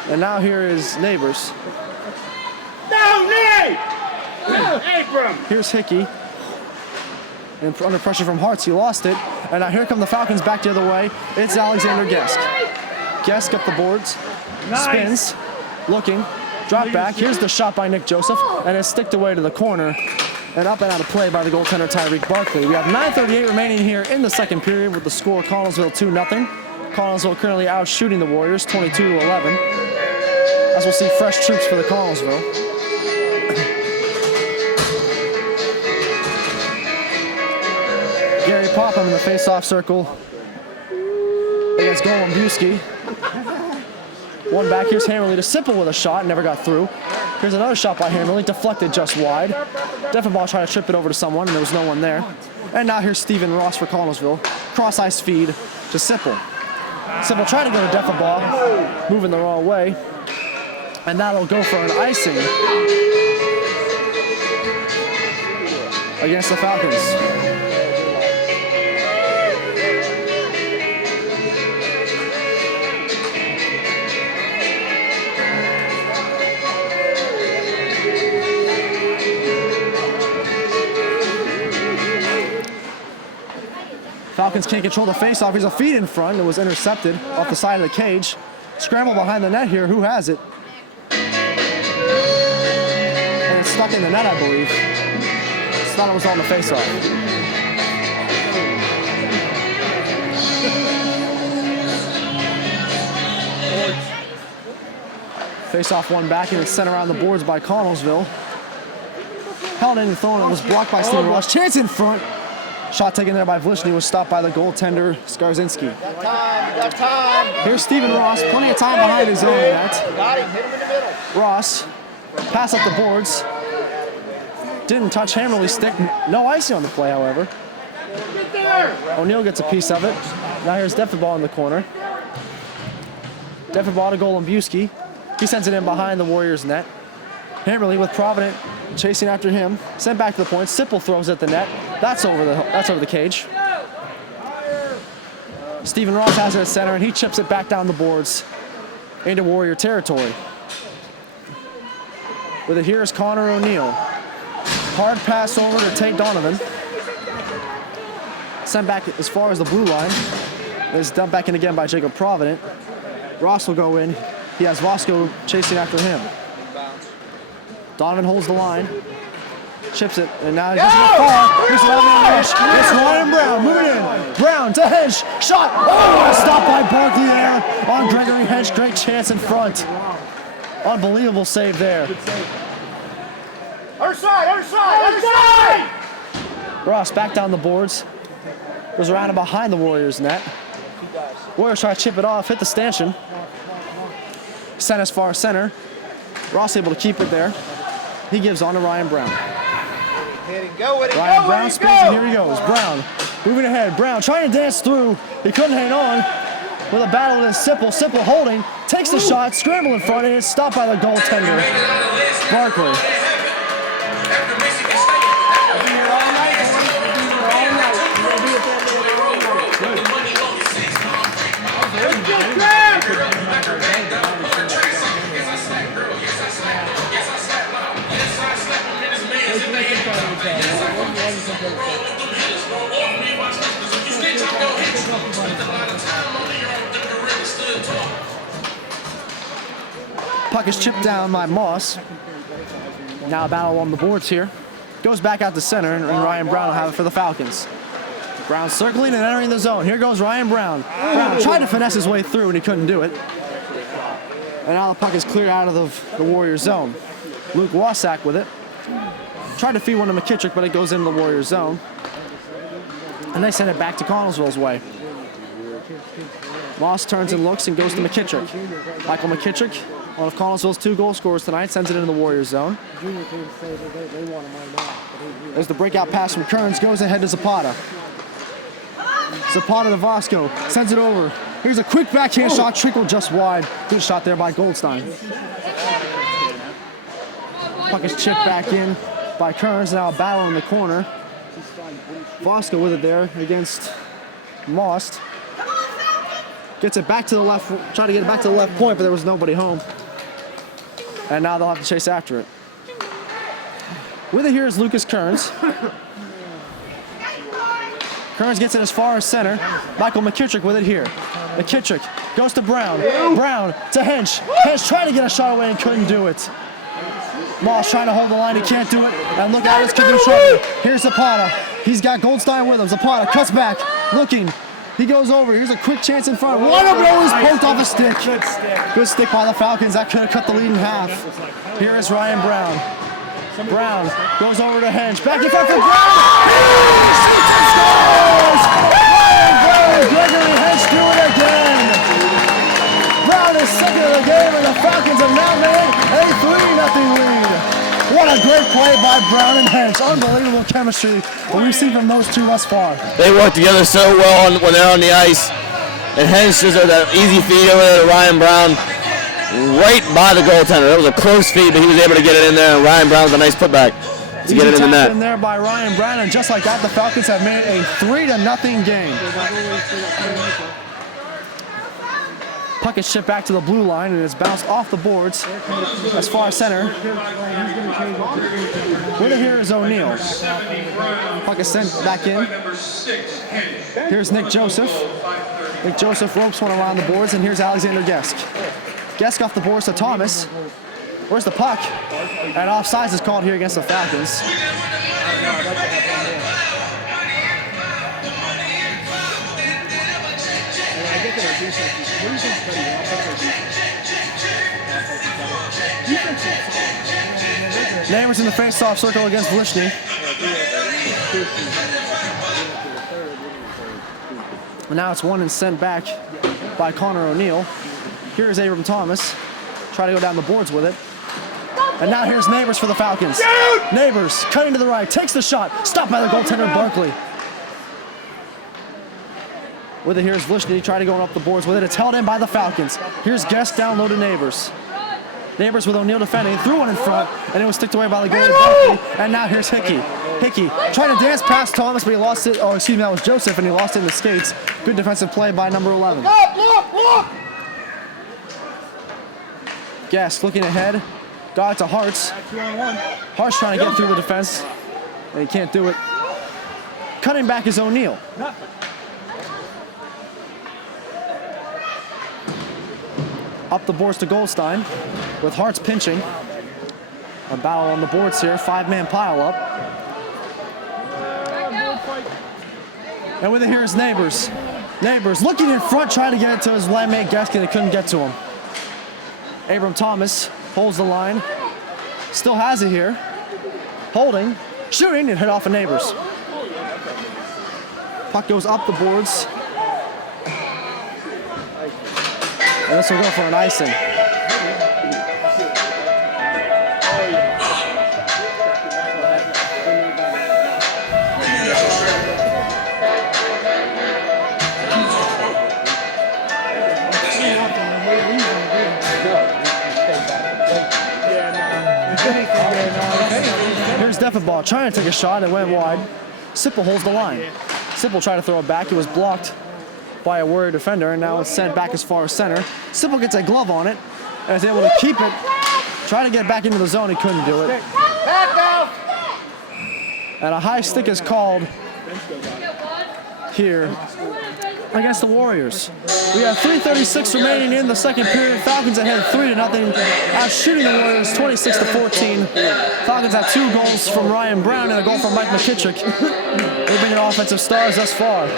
And now here is Neighbors. No, Nate! Abram! Here's Hickey. And under pressure from Hartz, he lost it. And now here come the Falcons back the other way. It's Alexander Gesk. Gesk up the boards. Spins. Looking. Drop back. Here's the shot by Nick Joseph. And it's sticked away to the corner. And up and out of play by the goaltender Tyreek Barkley. We have 9:38 remaining here in the second period with the score Connellsville 2-0. Connellsville currently out shooting the Warriors 22-11. As we'll see fresh troops for the Connellsville. Gary Popham in the face-off circle against Nolan. One back, here's Hammerly to Sipple with a shot, never got through. Here's another shot by Hammerly, deflected just wide. Defenball tried to trip it over to someone, and there was no one there. And now here's Stephen Ross for Connellsville. Cross-ice feed to Sipple. Sipple trying to go to Defenball, moving the wrong way. And that'll go for an icing against the Falcons. Falcons can't control the faceoff. Here's a feed in front. It was intercepted off the side of the cage. Scramble behind the net here. Who has it? And it's stuck in the net, I believe. Just thought it was on the faceoff. Faceoff one back, and it's sent around the boards by Connellsville. Held in and thrown. It was blocked by Stephen Ross. Chance in front. Shot taken there by Vlishny was stopped by the goaltender, Skarzinski. Got time. Here's Stephen Ross, plenty of time behind his own net. Got him, hit him in the middle. Ross, pass up the boards. Didn't touch Hammerly's stick. No icing on the play, however. O'Neal gets a piece of it. Now here's Defenball in the corner. Defenball to Golombuski. He sends it in behind the Warriors' net. Hammerly with Provident chasing after him. Sent back to the point. Sipple throws at the net. That's over the cage. Stephen Ross has it at center, and he chips it back down the boards into Warrior territory. With it here is Connor O'Neal. Hard pass over to Tate Donovan. Sent back as far as the blue line. It's dumped back in again by Jacob Provident. Ross will go in. He has Vasco chasing after him. Donovan holds the line. Chips it, and now he's just going to fall. Here's It's Ryan Brown moving in. Brown to Hench. Shot. Oh, stopped by Barkley there on Gregory Hench. Great chance in front. Unbelievable save there. Other side! Ross back down the boards. Goes around and behind the Warriors net. Warriors try to chip it off, hit the stanchion. Sent as far as center. Ross able to keep it there. He gives on to Ryan Brown. Ryan Brown spins and here he goes. Brown moving ahead. Brown trying to dance through. He couldn't hang on. With a battle with Sipple. Sipple holding. Takes the shot. Scramble in front and it's stopped by the goaltender. Barkley. Puck is chipped down by Moss. Now a battle on the boards here. Goes back out to center, and Ryan Brown will have it for the Falcons. Brown circling and entering the zone. Here goes Ryan Brown. Brown tried to finesse his way through, and he couldn't do it. And now the puck is cleared out of the Warriors zone. Luke Wasak with it. Tried to feed one to McKittrick, but it goes into the Warriors zone. And they send it back to Connellsville's way. Moss turns and looks and goes to McKittrick. Michael McKittrick, one of Connellsville's 2 goal scorers tonight, sends it into the Warriors zone. There's the breakout pass from Kearns, goes ahead to Zapata. Zapata to Vasco, sends it over. Here's a quick backhand shot, trickled just wide. Good shot there by Goldstein. Puck is chipped back in by Kearns, now a battle in the corner. Vasco with it there against Most. Gets it back to the left, trying to get it back to the left point, but there was nobody home. And now they'll have to chase after it. With it here is Lucas Kearns. Kearns gets it as far as center. Michael McKittrick with it here. McKittrick goes to Brown. Brown to Hench. Hench trying to get a shot away and couldn't do it. Moss trying to hold the line, he can't do it. And look out, it's kicking trouble. Here's Zapata. He's got Goldstein with him. Zapata cuts back, looking. He goes over. Here's a quick chance in front. What a blow! He's poked off a stick. Good stick by the Falcons. That could have cut the lead in half. Here is Ryan Brown. Brown goes over to Hench. Back in front for Brown. Scores! Ryan Brown and Gregory Hench do it again. Brown is second of the game, and the Falcons have now made a 3-0 lead. What a great play by Brown and Hench. Unbelievable chemistry that we've seen from those two thus far. They work together so well when they're on the ice. And Hench just had that easy feed over there to Ryan Brown, right by the goaltender. It was a close feed, but he was able to get it in there. And Ryan Brown with a nice putback to get it in the net. In there by Ryan Brown, and just like that, the Falcons have made a 3-0 game. Puck is shipped back to the blue line, and it's bounced off the boards as far as center. With it here is O'Neal. Puck is sent back in. Here's Nick Joseph. Nick Joseph ropes one around the boards, and here's Alexander Gesk. Gesk off the boards to Thomas. Where's the puck? And offsides is called here against the Falcons. Neighbors in the face-off circle against Vlishny. And now it's one and sent back by Connor O'Neal. Here's Abram Thomas. Try to go down the boards with it. And now here's Neighbors for the Falcons. Neighbors cutting to the right, takes the shot. Stopped by the goaltender Barkley. With it, here's Vlishny, trying to go up the boards with it. It's held in by the Falcons. Here's Guest down low to Neighbors. Neighbors with O'Neal defending, threw one in front, and it was sticked away by the goalie Barkley. And now here's Hickey. Hickey trying to dance past Thomas, but he lost it. Oh, excuse me, that was Joseph, and he lost it in the skates. Good defensive play by number 11. Look! Guest looking ahead. Got it to Hartz. Hartz trying to get through the defense, and he can't do it. Cutting back is O'Neal. Up the boards to Goldstein with Hartz pinching. A battle on the boards here, 5-man pile up. And with it here is Neighbors. Neighbors looking in front, trying to get it to his landmate Gaskin, and couldn't get to him. Abram Thomas holds the line. Still has it here. Holding, shooting, and hit off of Neighbors. Puck goes up the boards. And this will go for an icing. Here's Defenbaugh trying to take a shot. It went wide. Sipple holds the line. Sipple tried to throw it back. It was blocked by a Warrior defender, and now it's sent back as far as center. Sipple gets a glove on it and is able to keep it. Trying to get back into the zone. He couldn't do it. And a high stick is called here against the Warriors. We have 3:36 remaining in the second period. Falcons ahead 3-0, outshooting the Warriors 26-14. Falcons have 2 goals from Ryan Brown and a goal from Mike McKittrick. They've been your offensive stars thus far.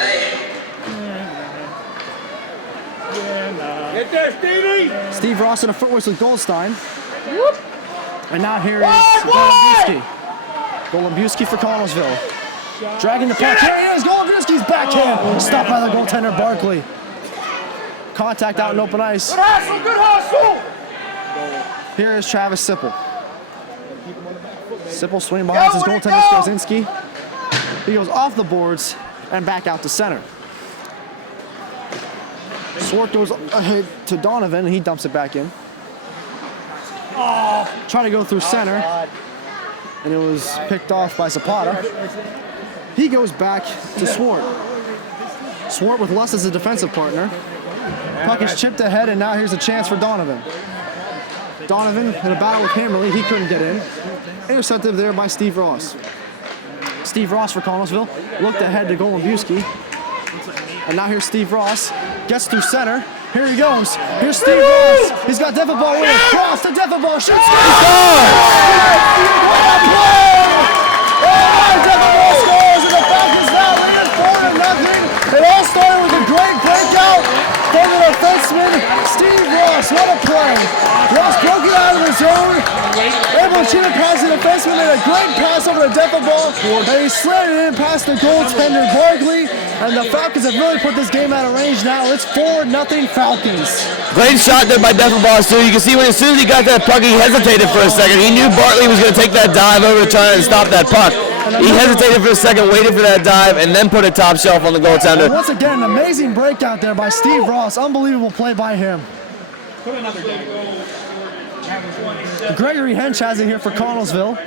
Get there, Stevie! Steve Ross in a foot race with Goldstein. And now here is Golubowski. Golubowski for Connellsville. Dragging the puck. Here he is. Golubowski's backhand. Stopped by the goaltender Barkley. Contact out in open ice. Good hustle, good hustle! Here is Travis Sipple. Sipple swinging behind his goaltender Skozinski. He goes off the boards and back out to center. Swart goes ahead to Donovan and he dumps it back in. Trying to go through center. And it was picked off by Zapata. He goes back to Swart. Swart with Less as a defensive partner. Puck is chipped ahead, and now here's a chance for Donovan. Donovan in a battle with Hammerly. He couldn't get in. Intercepted there by Steve Ross. Steve Ross for Connellsville. Looked ahead to Golubowski. And now here's Steve Ross. Gets through center. Here he goes. Here's Steve Ross. He's got Defenbaugh with it. Cross to Defenbaugh. Shoots. Defenbaugh scores, and the Falcons now lead 4-0. It all started with a great breakout from the defenseman, Steve Ross. What a play. Ross broke it out of the zone. Able to cheat past the defenseman and a great pass over to Defenbaugh. And he slammed it in past the goaltender Barkley. And the Falcons have really put this game out of range now. It's 4-0 Falcons. Great shot there by Defenbaugh, too. You can see when as soon as he got that puck, he hesitated for a second. He knew Barkley was going to take that dive over to try and stop that puck. He hesitated for a second, waited for that dive, and then put a top shelf on the goaltender. And once again, an amazing breakout there by Steve Ross. Unbelievable play by him. Gregory Hench has it here for Connellsville.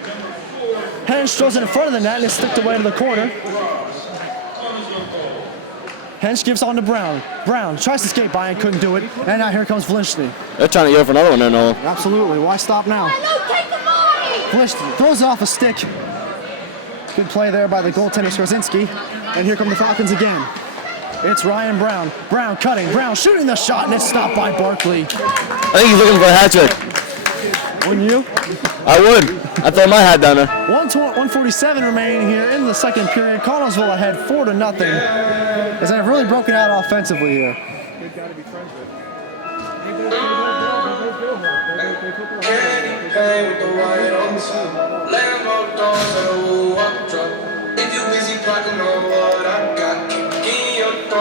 Hench throws it in front of the net and is sticked away to the corner. Hench gives on to Brown. Brown tries to skate by and couldn't do it. And now here comes Vlinchny. They're trying to go for another one there, Nolan. Absolutely. Why stop now? Vlinchny throws it off a stick. Good play there by the goaltender Skozinski. And here come the Falcons again. It's Ryan Brown. Brown cutting. Brown shooting the shot, and it's stopped by Barkley. I think he's looking for a hat trick. Wouldn't you? I would. I throw my hat down there. 1:47 remaining here in the second period. Connellsville ahead 4-0. As they've really broken out offensively here.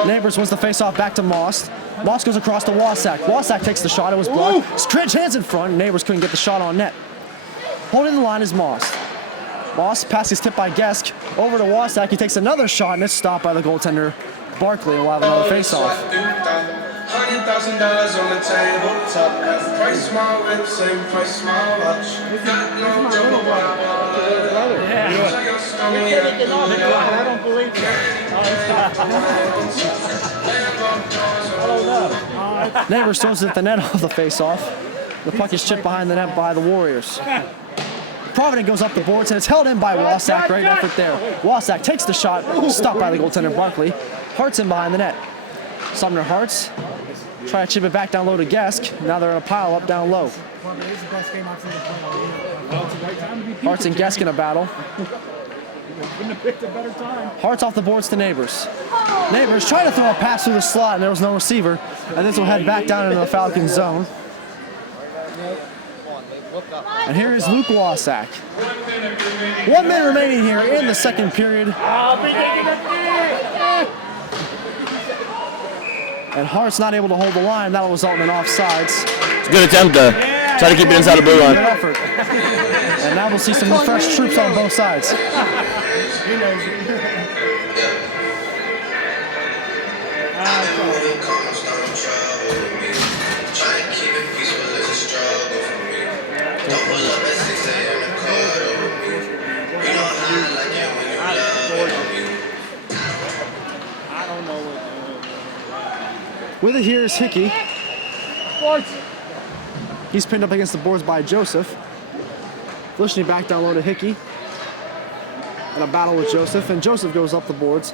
Neighbors wins the faceoff back to Moss. Moss goes across to Wasak. Wasak takes the shot. It was blocked. Scridge hands in front. Neighbors couldn't get the shot on net. Holding the line is Moss. Moss passes tipped by Gesk over to Wasak. He takes another shot, and it's stopped by the goaltender Barkley. And we'll have another faceoff. $100,000 on the table, top half price, my whip, same price, my watch. Got no joke about I don't believe that. Neighbors throws it at the net off the faceoff. The puck is chipped behind the net by the Warriors. Provident goes up the boards, and it's held in by Wasak. Great effort there. Wasak takes the shot, stopped by the goaltender Barkley. Hart's in behind the net. Sumner Hart's try to chip it back down low to Gesk. Now they're in a pile up down low. Hart's and Gesk in a battle. Couldn't have picked a better time. Hearts off the boards to Neighbors. Neighbors trying to throw a pass through the slot, and there was no receiver. And this will head back down into the Falcons zone. And here is Luke Wasak. 1 minute remaining here in the second period. And Hart's not able to hold the line. That'll result in an offsides. It's a good attempt to try to keep it inside the blue line. Good effort. And now we'll see some fresh troops on both sides. With it here is Hickey. He's pinned up against the boards by Joseph. Flischney back down low to Hickey. And a battle with Joseph, and Joseph goes up the boards.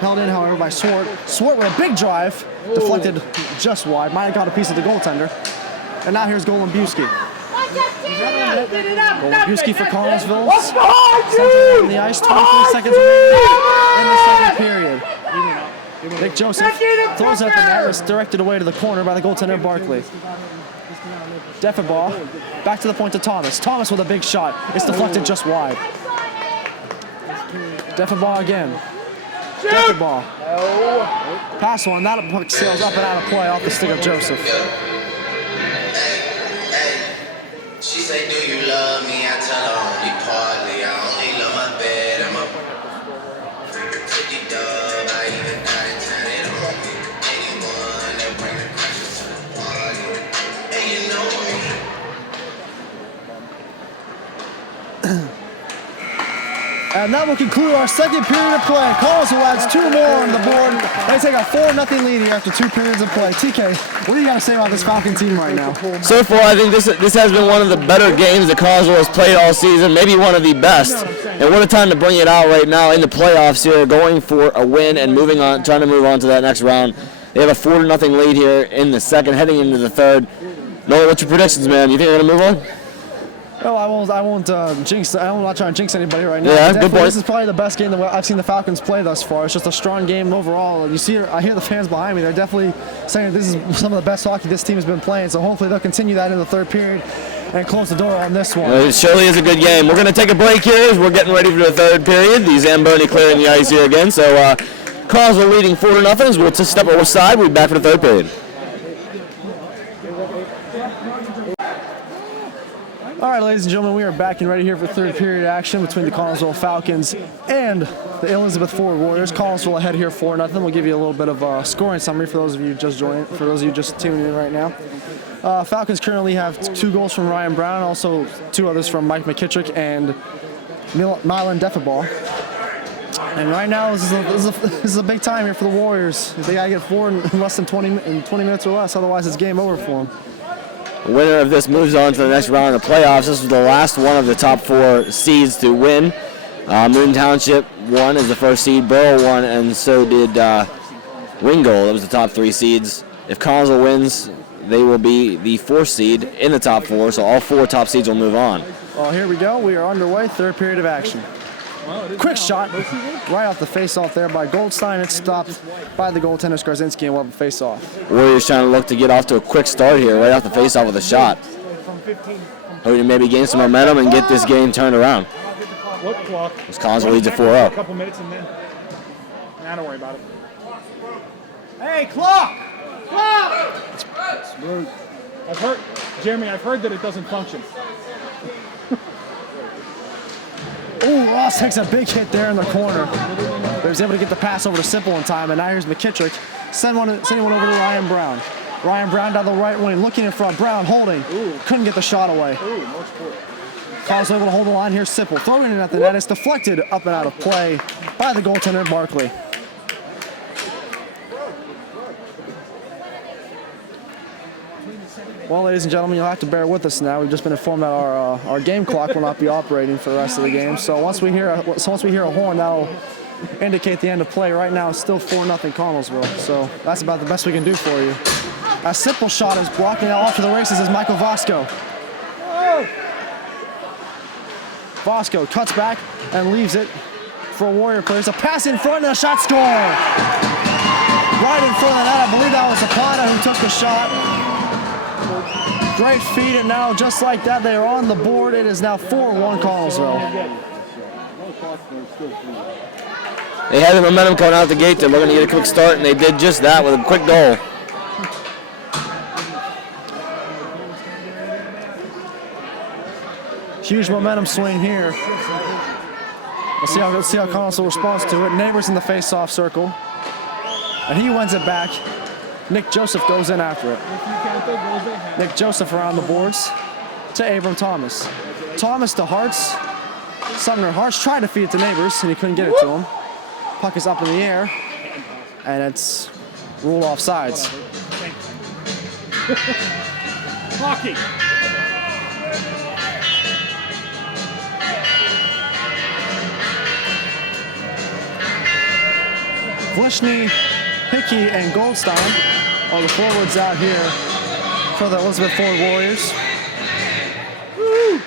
Held in, however, by Swart. Swart with a big drive, deflected just wide. Might have got a piece of the goaltender. And now here's Golombuski. Golombuski for Connellsville. Center on the ice, 23 seconds remaining in the second period. Nick Joseph throws it at the net. It's directed away to the corner by the goaltender Barkley. Defenbaugh back to the point to Thomas. Thomas with a big shot. It's deflected just wide. Defenbaugh again. Defenbaugh. Pass one. That puck sails up and out of play off the stick of Joseph. She say, do you love me? I tell her only partly. I only love my bed and my 50 dub. I even got it tatted on me. Anyone that bring the crashes to the party. And you know me. And that will conclude our second period of play. Connellsville adds 2 more on the board. They take a 4-0 lead here after 2 periods of play. TK, what do you got to say about this Falcon team right now? So far, I think this has been one of the better games that Connellsville has played all season, maybe one of the best. And what a time to bring it out right now in the playoffs here, going for a win and moving on, trying to move on to that next round. They have a 4-0 lead here in the second, heading into the third. Nolan, what's your predictions, man? You think they're going to move on? No, I won't jinx. I'm not trying to jinx anybody right now. Yeah, good point. This is probably the best game that I've seen the Falcons play thus far. It's just a strong game overall. I hear the fans behind me. They're definitely saying this is some of the best hockey this team has been playing. So hopefully they'll continue that in the third period and close the door on this one. It surely is a good game. We're going to take a break here as we're getting ready for the third period. The Zamboni clearing the ice here again. So Connellsville leading 4-0. We'll just step aside. We'll be back for the third period. All right, ladies and gentlemen, we are back and ready here for third period action between the Connellsville Falcons and the Elizabeth Forward Warriors. Connellsville ahead here 4-0. We'll give you a little bit of a scoring summary for those of you just tuning in right now. Falcons currently have 2 goals from Ryan Brown, also 2 others from Mike McKittrick and Nolan Defenbaugh. And right now, this is a big time here for the Warriors. They gotta get 4 in less than 20 minutes or less, otherwise it's game over for them. The winner of this moves on to the next round of the playoffs. This was the last one of the top 4 seeds to win. Moon Township won as the first seed, Borough won, and so did Wingold. That was the top 3 seeds. If Connellsville wins, they will be the 4th seed in the top 4, so all 4 top seeds will move on. Well, here we go. We are underway, third period of action. Quick shot right off the face-off there by Goldstein. It's stopped by the goaltender Skarzinski and we'll have a face-off. Warriors trying to look to get off to a quick start here, right off the face-off with a shot. Hoping to maybe gain some momentum and get this game turned around. What clock? As Connellsville leads at 4-0. A couple minutes and then. Nah, don't worry about it. Hey, clock! Clock! I've heard, Jeremy, I've heard that it doesn't function. Oh, Ross takes a big hit there in the corner. He was able to get the pass over to Simple in time, and now here's McKittrick. Sending one over to Ryan Brown. Ryan Brown down the right wing, looking in front. Brown holding. Couldn't get the shot away. Connellsville able to hold the line here. Simple throwing it at the net. It's deflected up and out of play by the goaltender Barkley. Well, ladies and gentlemen, you'll have to bear with us now. We've just been informed that our game clock will not be operating for the rest of the game. So once we hear a horn, that'll indicate the end of play. Right now, it's still 4-0 Connellsville. So that's about the best we can do for you. A Simple shot is blocking it off to the races is Michael Vasco. Vasco cuts back and leaves it for a Warrior player. There's a pass in front and a shot score. Right in front of the net. I believe that was Zapata who took the shot. Great feed, and now just like that, they are on the board. It is now 4-1 Connellsville. They had the momentum coming out the gate. They're looking to get a quick start, and they did just that with a quick goal. Huge momentum swing here. Let's see how Connellsville responds to it. Neighbors in the face-off circle. And he wins it back. Nick Joseph goes in after it. Nick Joseph around the boards to Abram Thomas. Thomas to Hartz. Sumner Hartz tried to feed it to Neighbors, and he couldn't get it to him. Puck is up in the air, and it's ruled off sides. Hockey. Vlishny, Hickey, and Goldstein are the forwards out here for the Elizabeth Ford Warriors.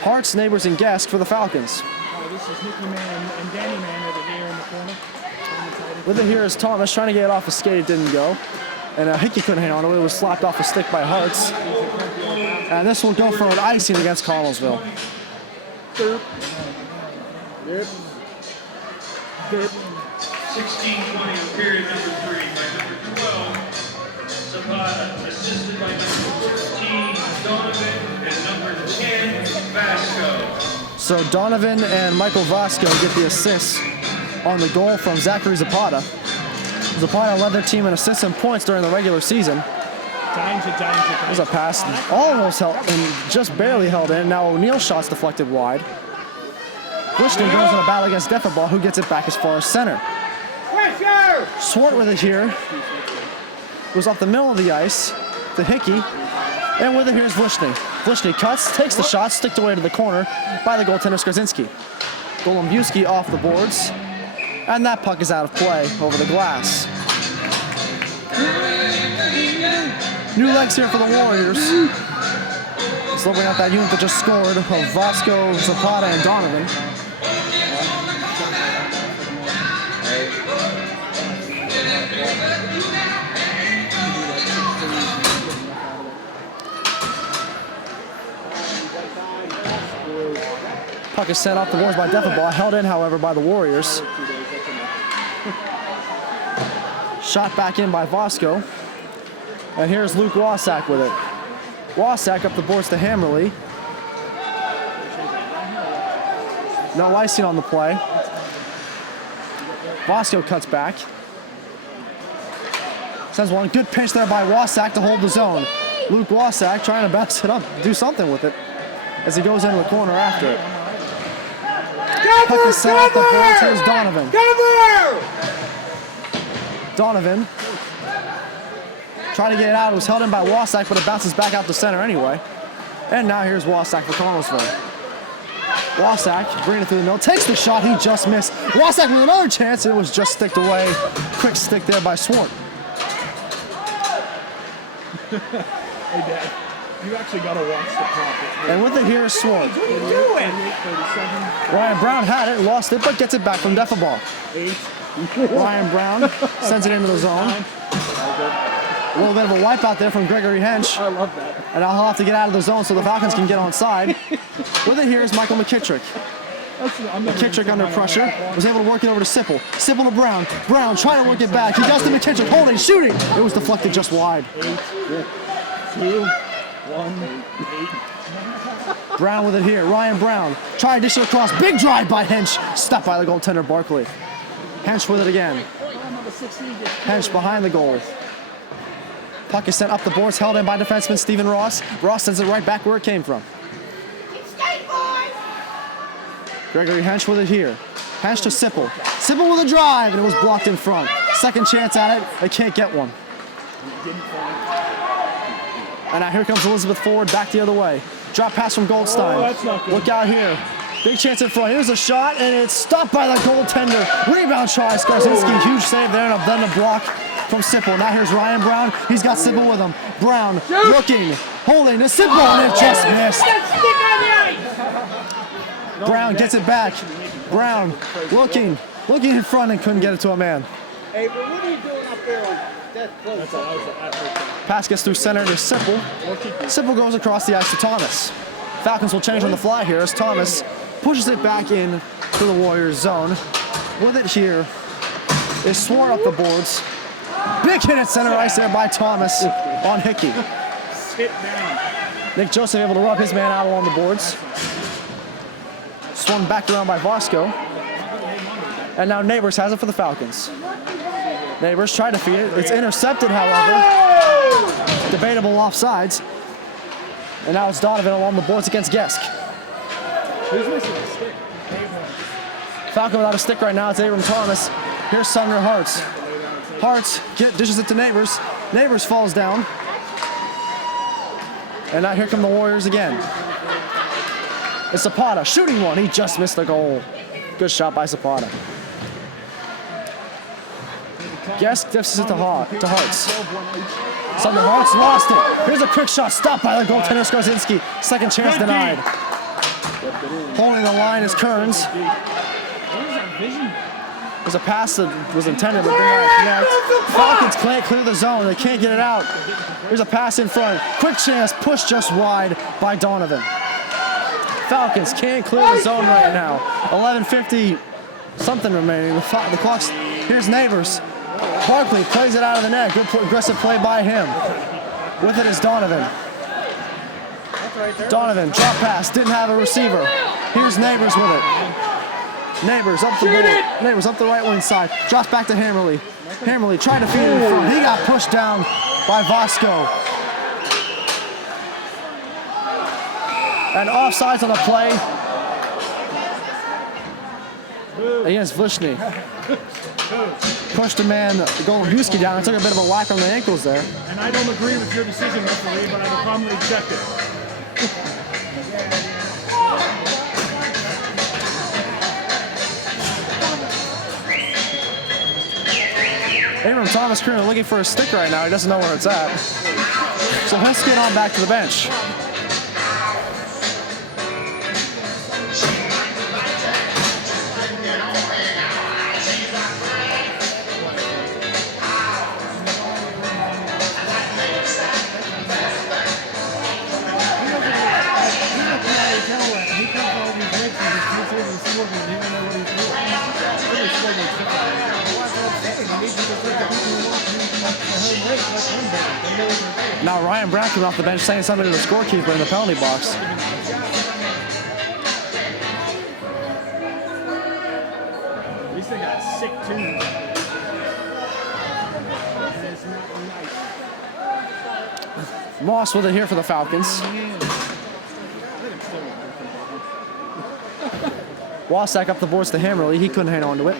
Hartz, Neighbors, and Gesk for the Falcons. This is Nicky Man and Danny Man over here in the corner. With it here is Thomas trying to get it off his skate. It didn't go. And Hickey couldn't hang on to it. It was slapped off a stick by Hartz. And this will go for an icing against Connellsville. 16-20 of period number 3 by number 12, Zapata, assisted by number 14, Donovan, and number 10, Vasco. So Donovan and Michael Vasco get the assists on the goal from Zachary Zapata. Zapata led their team in assists and points during the regular season. There's a pass, almost held and just barely held in. Now O'Neill's shot's deflected wide. Bushton goes in a battle against Defenball, who gets it back as far as center. Swart with it here. Goes off the middle of the ice to Hickey. And with it here's Vlishny. Vlishny cuts, takes the shot, sticked away to the corner by the goaltender Skarzinski. Golombuski off the boards. And that puck is out of play over the glass. New legs here for the Warriors. Slowing out that unit that just scored of Vasco, Zapata, and Donovan. Puck is sent off the boards by Defenball, held in, however, by the Warriors. Shot back in by Vasco. And here's Luke Wasak with it. Wasak up the boards to Hammerly. No icing on the play. Vasco cuts back. Sends one. Good pinch there by Wasak to hold the zone. Luke Wasak trying to bounce it up, do something with it as he goes into the corner after it. Puck is set off the boards. Here's Donovan. Donovan trying to get it out. It was held in by Wasak, but it bounces back out the center anyway. And now here's Wasak for Connellsville. Wasak bringing it through the middle, takes the shot. He just missed. Wasak with another chance. It was just sticked away. Quick stick there by Swart. Hey, Dad, you actually got to watch the clock. And with it here is Swart. What are you doing? Ryan Brown had it, lost it, but gets it back from Defenball. Ryan Brown sends it into the zone. A little bit of a wipeout there from Gregory Hench. I love that. And now he'll have to get out of the zone so the Falcons can get on side. With it here is Michael McKittrick. McKittrick under pressure, was able to work it over to Sipple. Sipple to Brown. Brown trying to work it back. He does to McKittrick, holding, shooting. It was deflected just wide. 2-1-8. Brown with it here. Ryan Brown. Try additional cross. Big drive by Hench. Stopped by the goaltender Barkley. Hench with it again. Hench behind the goal. Puck is sent up the boards, held in by defenseman Stephen Ross. Ross sends it right back where it came from. Gregory Hench with it here. Hench to Sipple. Sipple with a drive, and it was blocked in front. Second chance at it. They can't get one. And now here comes Elizabeth forward, back the other way. Drop pass from Goldstein. Oh, that's not good. Look out here. Big chance in front. Here's a shot, and it's stopped by the goaltender. Rebound try. Skarzinski, huge save there, and then a block from Sipple. Now here's Ryan Brown. He's got Sipple with him. Brown looking, holding to Sipple, and it just missed. Brown gets it back. Brown looking, looking in front and couldn't get it to a man. Hey, but what are you doing up there on that close? Pass gets through center to Sipple. Sipple goes across the ice to Thomas. Falcons will change on the fly here as Thomas pushes it back in to the Warriors zone. With it here is Swart up the boards. Big hit at center ice there by Thomas on Hickey. Sit down. Nick Joseph able to rub his man out along the boards. Swung back around by Vasco. And now Neighbors has it for the Falcons. Neighbors try to feed it. It's intercepted, however. Debatable offsides. And now it's Donovan along the boards against Gesk. Who's missing a stick? Falcon without a stick right now. It's Abram Thomas. Here's Sumner Hartz. Hartz dishes it to Neighbors. Neighbors falls down. And now here come the Warriors again. It's Zapata shooting one. He just missed the goal. Good shot by Zapata. Gesk dishes it to Hartz. Sumner Hartz lost it. Here's a quick shot stopped by the goaltender Skarzinski. Second chance denied. Holding the line is Kearns. There's a pass that was intended, but did not connect. Falcons can't clear the zone. They can't get it out. Here's a pass in front. Quick chance, pushed just wide by Donovan. Falcons can't clear the zone right now. 11:50 something remaining. The clock's, here's Neighbors. Barkley plays it out of the net. Good aggressive play by him. With it is Donovan. Donovan, drop pass, didn't have a receiver. Here's Neighbors with it. Neighbors up the board. Neighbors up the right wing side. Drops back to Hammerly. Hammerly tried to feed it in front. He got pushed down by Vasco. And offsides on the play against Vishny. Pushed the man, Golubowski down, and took a bit of a whack on the ankles there. And I don't agree with your decision, referee, but I will probably accept it. Abram Thomas currently looking for a stick right now. He doesn't know where it's at. So he'll skate on back to the bench. Now Ryan Brown coming off the bench saying something to the scorekeeper in the penalty box. At least they got sick tunes. Moss with it here for the Falcons. Wasak up the boards to Hammerly. He couldn't hang on to it.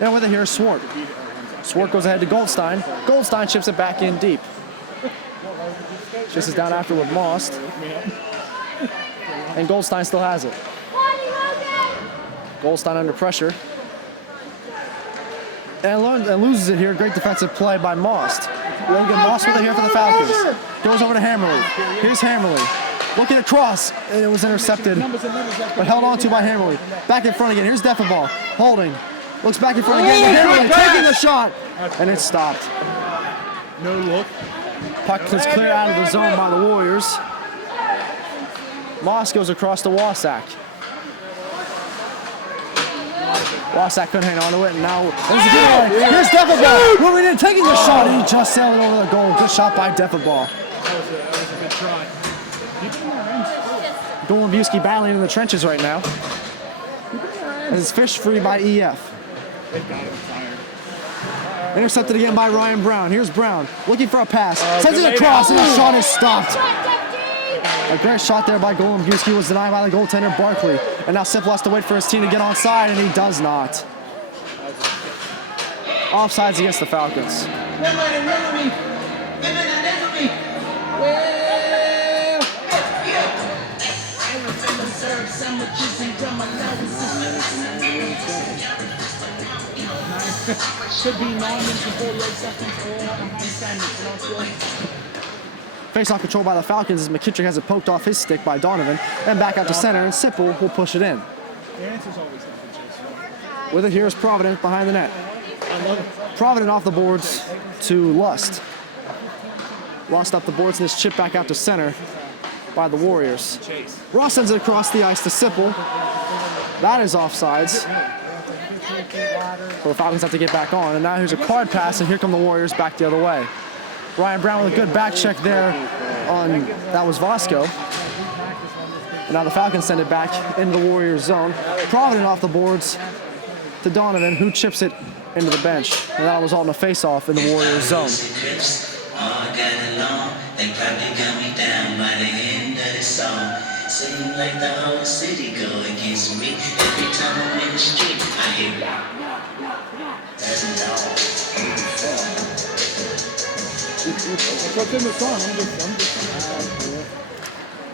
And with it here is Swart. Swart goes ahead to Goldstein. Goldstein chips it back in deep. This is down after with Moss. And Goldstein still has it. Goldstein under pressure. And loses it here. Great defensive play by Moss. Logan Moss with it here for the Falcons. Goes over to Hammerly. Here's Hammerly. Looking across. And it was intercepted. But held on to by Hammerly. Back in front again. Here's Defenball. Holding. Looks back in front again. Hammerly taking the shot. And it's stopped. No look. Puck is clear out of the zone by the Warriors. Moss goes across to Wasak. Wasak couldn't hang on to it, and now there's a good one. Here's Defenball moving in, taking the shot, and he just sailed it over the goal. Good shot by Defenball. That was a good try. Golubowski battling in the trenches right now. And it's fished free by EF. Intercepted again by Ryan Brown. Here's Brown looking for a pass. Sends it across, and the shot is stopped. A great shot there by Golubowski was denied by the goaltender Barkley. And now Sipple has to wait for his team to get onside, and he does not. Offsides against the Falcons. Should be 9 minutes and 48 seconds or a high standard. Face-off control by the Falcons as McKittrick has it poked off his stick by Donovan. And back out to center, and Sipple will push it in. The answer's always nothing, Jason. With it, here's Provident behind the net. Provident off the boards to Lust. Lust up the boards and this chip back out to center by the Warriors. Ross sends it across the ice to Sipple. That is offsides. So the Falcons have to get back on. And now here's a quad pass, and here come the Warriors back the other way. Ryan Brown with a good back check there on, that was Vasco. And now the Falcons send it back into the Warriors zone. Provident off the boards to Donovan, who chips it into the bench. And that'll result in a face-off in the Warriors zone. They probably got me down by the end of the song. Seem like the whole city go against me. Every time I'm in the street, I hear that's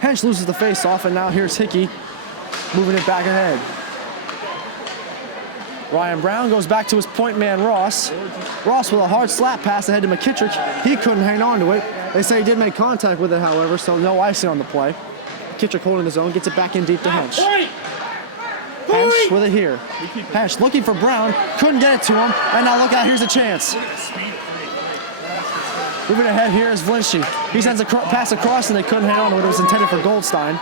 Hench loses the face-off, and now here's Hickey moving it back ahead. Ryan Brown goes back to his point man, Ross. Ross with a hard slap pass ahead to McKittrick. He couldn't hang on to it. They say he did make contact with it, however, so no icing on the play. McKittrick holding the zone, gets it back in deep to Hench. Hench with it here. Hench looking for Brown, couldn't get it to him, and now look out, here's a chance. Moving ahead here is Vlinci. He sends a pass across, and they couldn't hang on to it. It was intended for Goldstein.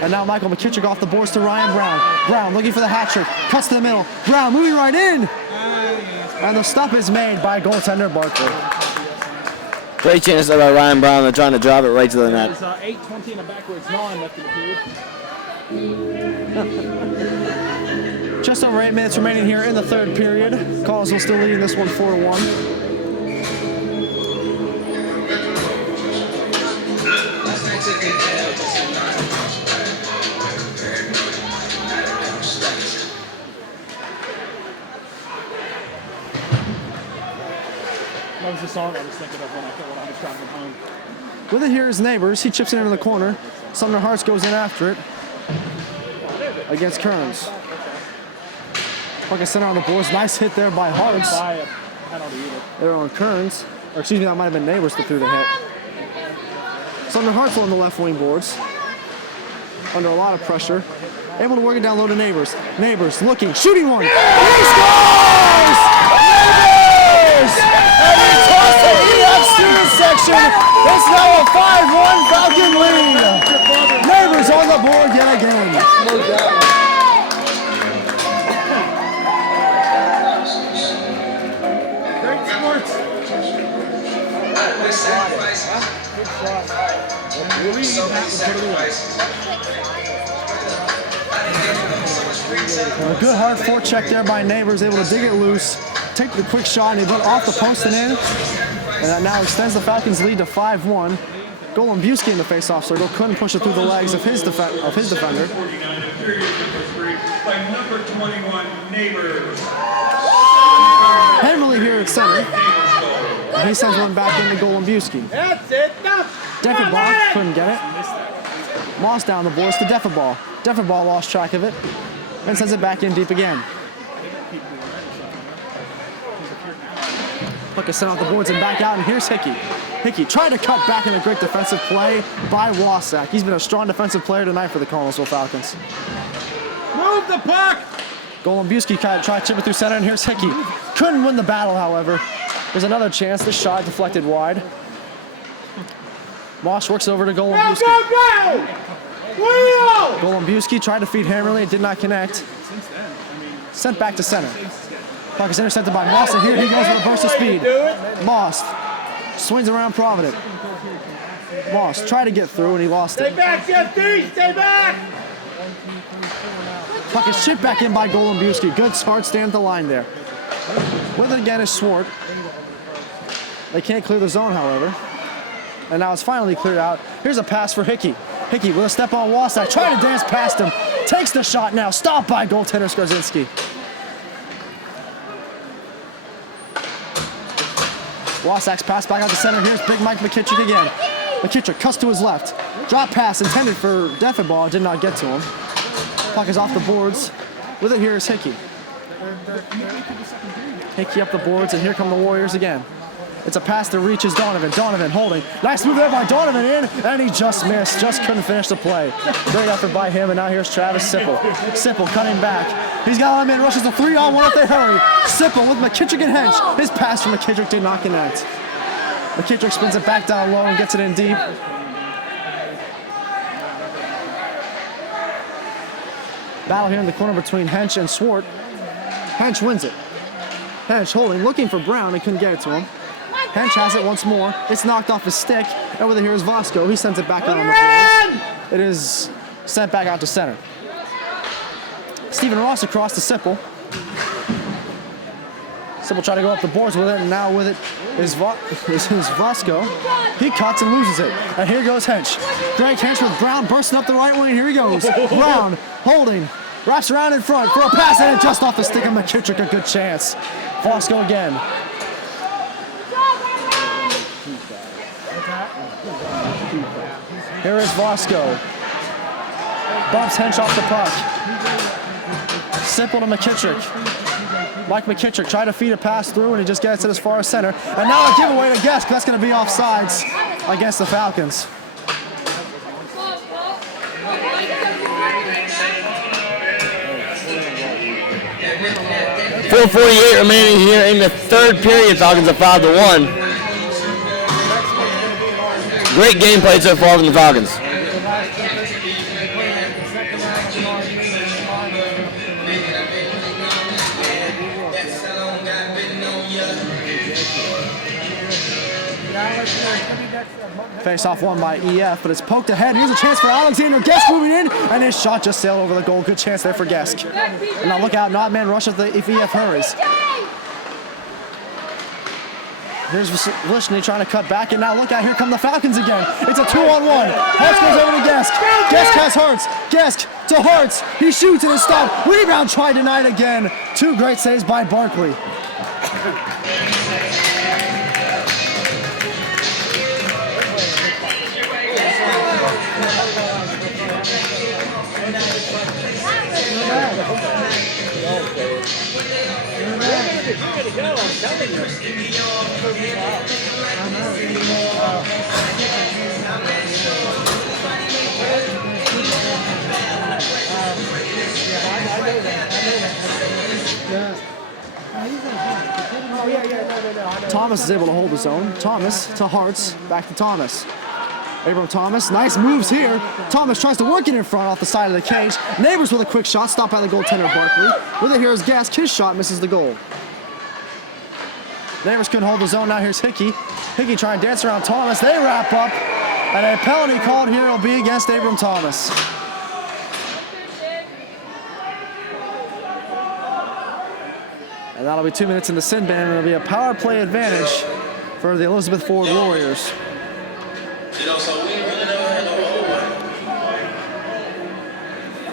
And now Michael McKittrick off the boards to Ryan Brown. Brown looking for the hat trick, cuts to the middle. Brown moving right in. And the stop is made by goaltender Barkley. Great chance there by Ryan Brown. They're trying to drive it right to the net. There's 8:20 in a backwards 9 left in the period. Just over 8 minutes remaining here in the third period. Connellsville still leading this one 4-1. That was the song I was thinking of when I was driving home. With it here is Neighbors. He chips it into the corner. Sumner Hartz goes in after it against Kearns. Puck is center on the boards. Nice hit there by Hartz. They're on Kearns. Or excuse me, that might have been Neighbors that threw the hit. Sumner Hartz on the left wing boards. Under a lot of pressure. Able to work it down low to Neighbors. Neighbors looking, shooting one. He scores! Neighbors! And he tossed it in that student section. It's now a 5-1 Falcon lead. Neighbors on the board yet again. Great sports. A good hard forecheck there by Neighbors, able to dig it loose, take the quick shot, and he went off the post and in. And that now extends the Falcons' lead to 5-1. Golombuski in the face-off circle couldn't push it through the legs of his defender. By number 21, Neighbors. Hammerly here at center. And he sends one back into Golombuski. That's it. Defenbach couldn't get it. Moss down the boards to Defenbach. Defenbach lost track of it and sends it back in deep again. Puck is sent off the boards and back out, and here's Hickey. Hickey tried to cut back in a great defensive play by Wasak. He's been a strong defensive player tonight for the Connellsville Falcons. Move the puck. Golombuski tried to chip it through center, and here's Hickey. Couldn't win the battle, however. There's another chance. This shot deflected wide. Moss works over to Golombuski. Go! Wheel! Golombuski tried to feed Hammerly. It did not connect. Sent back to center. Puck is intercepted by Moss, and here he goes with a burst of speed. Moss swings around Provident. Moss tried to get through, and he lost it. Stay back, Jeffy! Stay back! Puck is chipped back in by Golombuski. Good smart stand at the line there. With it again is Swart. They can't clear the zone, however. And now it's finally cleared out. Here's a pass for Hickey. Hickey with a step on Wasak, trying to dance past him. Takes the shot now, stopped by goaltender Skarzinski. Wasak's pass back out to center. Here's Big Mike McKittrick again. McKittrick cuts to his left. Drop pass intended for Defenbach, did not get to him. Puck is off the boards. With it here is Hickey. Hickey up the boards, and here come the Warriors again. It's a pass that reaches Donovan. Donovan holding. Nice move there by Donovan in, and he just missed. Just couldn't finish the play. Great effort by him, and now here's Travis Sipple. Sipple cutting back. He's got him in, rushes a 3-on-1 if they hurry. Sipple with McKittrick and Hench. His pass from McKittrick did not connect. McKittrick spins it back down low and gets it in deep. Battle here in the corner between Hench and Swart. Hench wins it. Hench holding, looking for Brown, and couldn't get it to him. Hench has it once more. It's knocked off his stick. Over there, here's Vasco. He sends it back out on the floor. It is sent back out to center. Stephen Ross across to Sipple. Sipple trying to go up the boards with it, and now with it is Vasco. He cuts and loses it. And here goes Hench. Greg Hench with Brown bursting up the right wing. Here he goes. Brown holding. Wraps around in front for a pass, and just off the stick of McKittrick. A good chance. Vasco again. Here is Vasco. Bumps Hench off the puck. Simple to McKittrick. Mike McKittrick tried to feed a pass through, and he just gets it as far as center. And now a giveaway to Gesk. That's going to be offsides against the Falcons. 4:48 remaining here in the third period. Falcons are 5-1. Great game played so far from the Falcons. Face off one by EF, but it's poked ahead. Here's a chance for Alexander Gesk moving in, and his shot just sailed over the goal. Good chance there for Gesk. And now look out, not man rush if EF hurries. Here's Vishny trying to cut back, and now look out, here come the Falcons again. It's a 2-on-1. Hartz goes over to Gesk. Gesk has Hartz. Gesk to Hartz. He shoots and it's stopped. Rebound tried tonight again. Two great saves by Barkley. Thomas is able to hold his own. Thomas to Hartz, back to Thomas. Abram Thomas, nice moves here. Thomas tries to work it in front off the side of the cage. Neighbors with a quick shot, stopped by the goaltender Barkley. With it here is Gask, his shot misses the goal. Neighbors couldn't hold his own, now here's Hickey. Hickey trying to dance around Thomas, they wrap up. And a penalty called here will be against Abram Thomas. And that'll be 2 minutes in the sin bin, and it'll be a power play advantage for the Elizabeth Ford Warriors.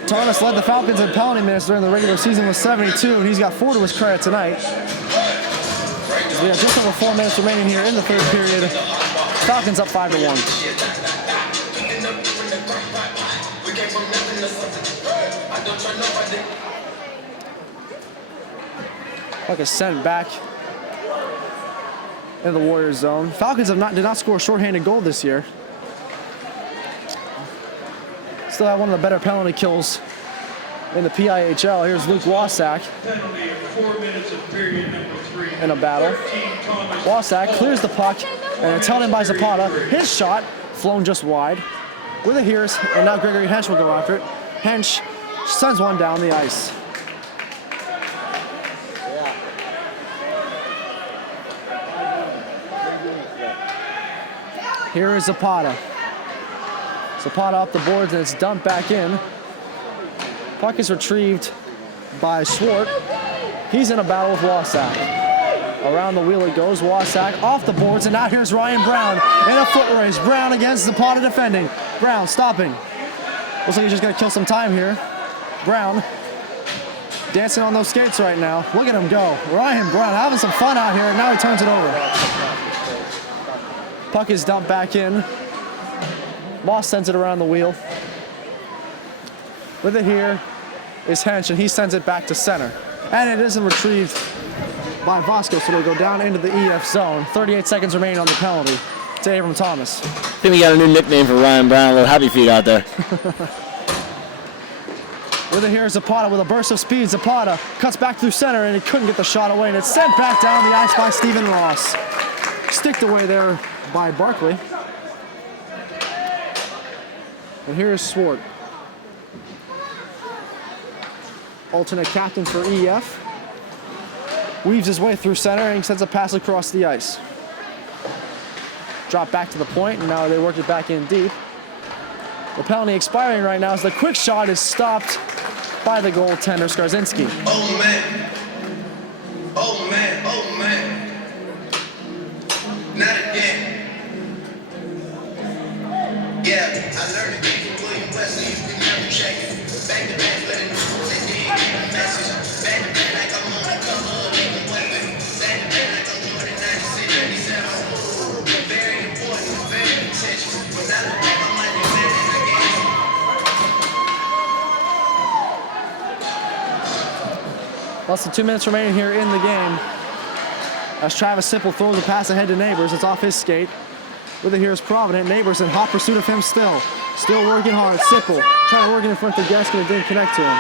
Thomas led the Falcons in penalty minutes during the regular season with 72, and he's got 4 to his credit tonight. We have just over 4 minutes remaining here in the third period. Falcons up 5-1. Puck is sent back in the Warriors zone. Falcons did not score a shorthanded goal this year. Still have one of the better penalty kills in the PIHL. Here's Luke Wasak in a battle. Wasak clears the puck, and it's held in by Zapata. His shot flown just wide. With it here, and now Gregory Hench will go after it. Hench sends one down the ice. Here is Zapata. Zapata up the boards, and it's dumped back in. Puck is retrieved by Swart. He's in a battle with Wasak. Around the wheel it goes. Wasak off the boards, and now here's Ryan Brown in a foot race. Brown against Zapata defending. Brown stopping. Looks like he's just going to kill some time here. Brown dancing on those skates right now. Look at him go. Ryan Brown having some fun out here, and now he turns it over. Puck is dumped back in. Moss sends it around the wheel. With it here is Hench, and he sends it back to center. And it isn't retrieved by Vasco, so they'll go down into the EF zone. 38 seconds remaining on the penalty to Abram Thomas. I think we got a new nickname for Ryan Brown, a little happy feet out there. With it here is Zapata with a burst of speed. Zapata cuts back through center and he couldn't get the shot away, and it's sent back down the ice by Stephen Ross. Sticked away there by Barkley. And here is Swart. Alternate captain for EF. Weaves his way through center and sends a pass across the ice. Drop back to the point, and now they work it back in deep. The penalty expiring right now as the quick shot is stopped by the goaltender, Skarzinski. Oh man. Oh man. Oh man. Not again. Yeah, I learned to keep from William Wesley. You can never check it. Back to back, let it know they did get the message. Back to back, like I'm on the cover of Lincoln Weapon. Back to back, like I'm Jordan 96, 97. Very important, very contentious. When I look back, I'm like the man in the game. Less than 2 minutes remaining here in the game. As Travis Sipple throws a pass ahead to Neighbors, it's off his skate. With it here is Provident. Neighbors in hot pursuit of him still. Still working hard. Sipple trying to work it in front of Gaskin and didn't connect to him.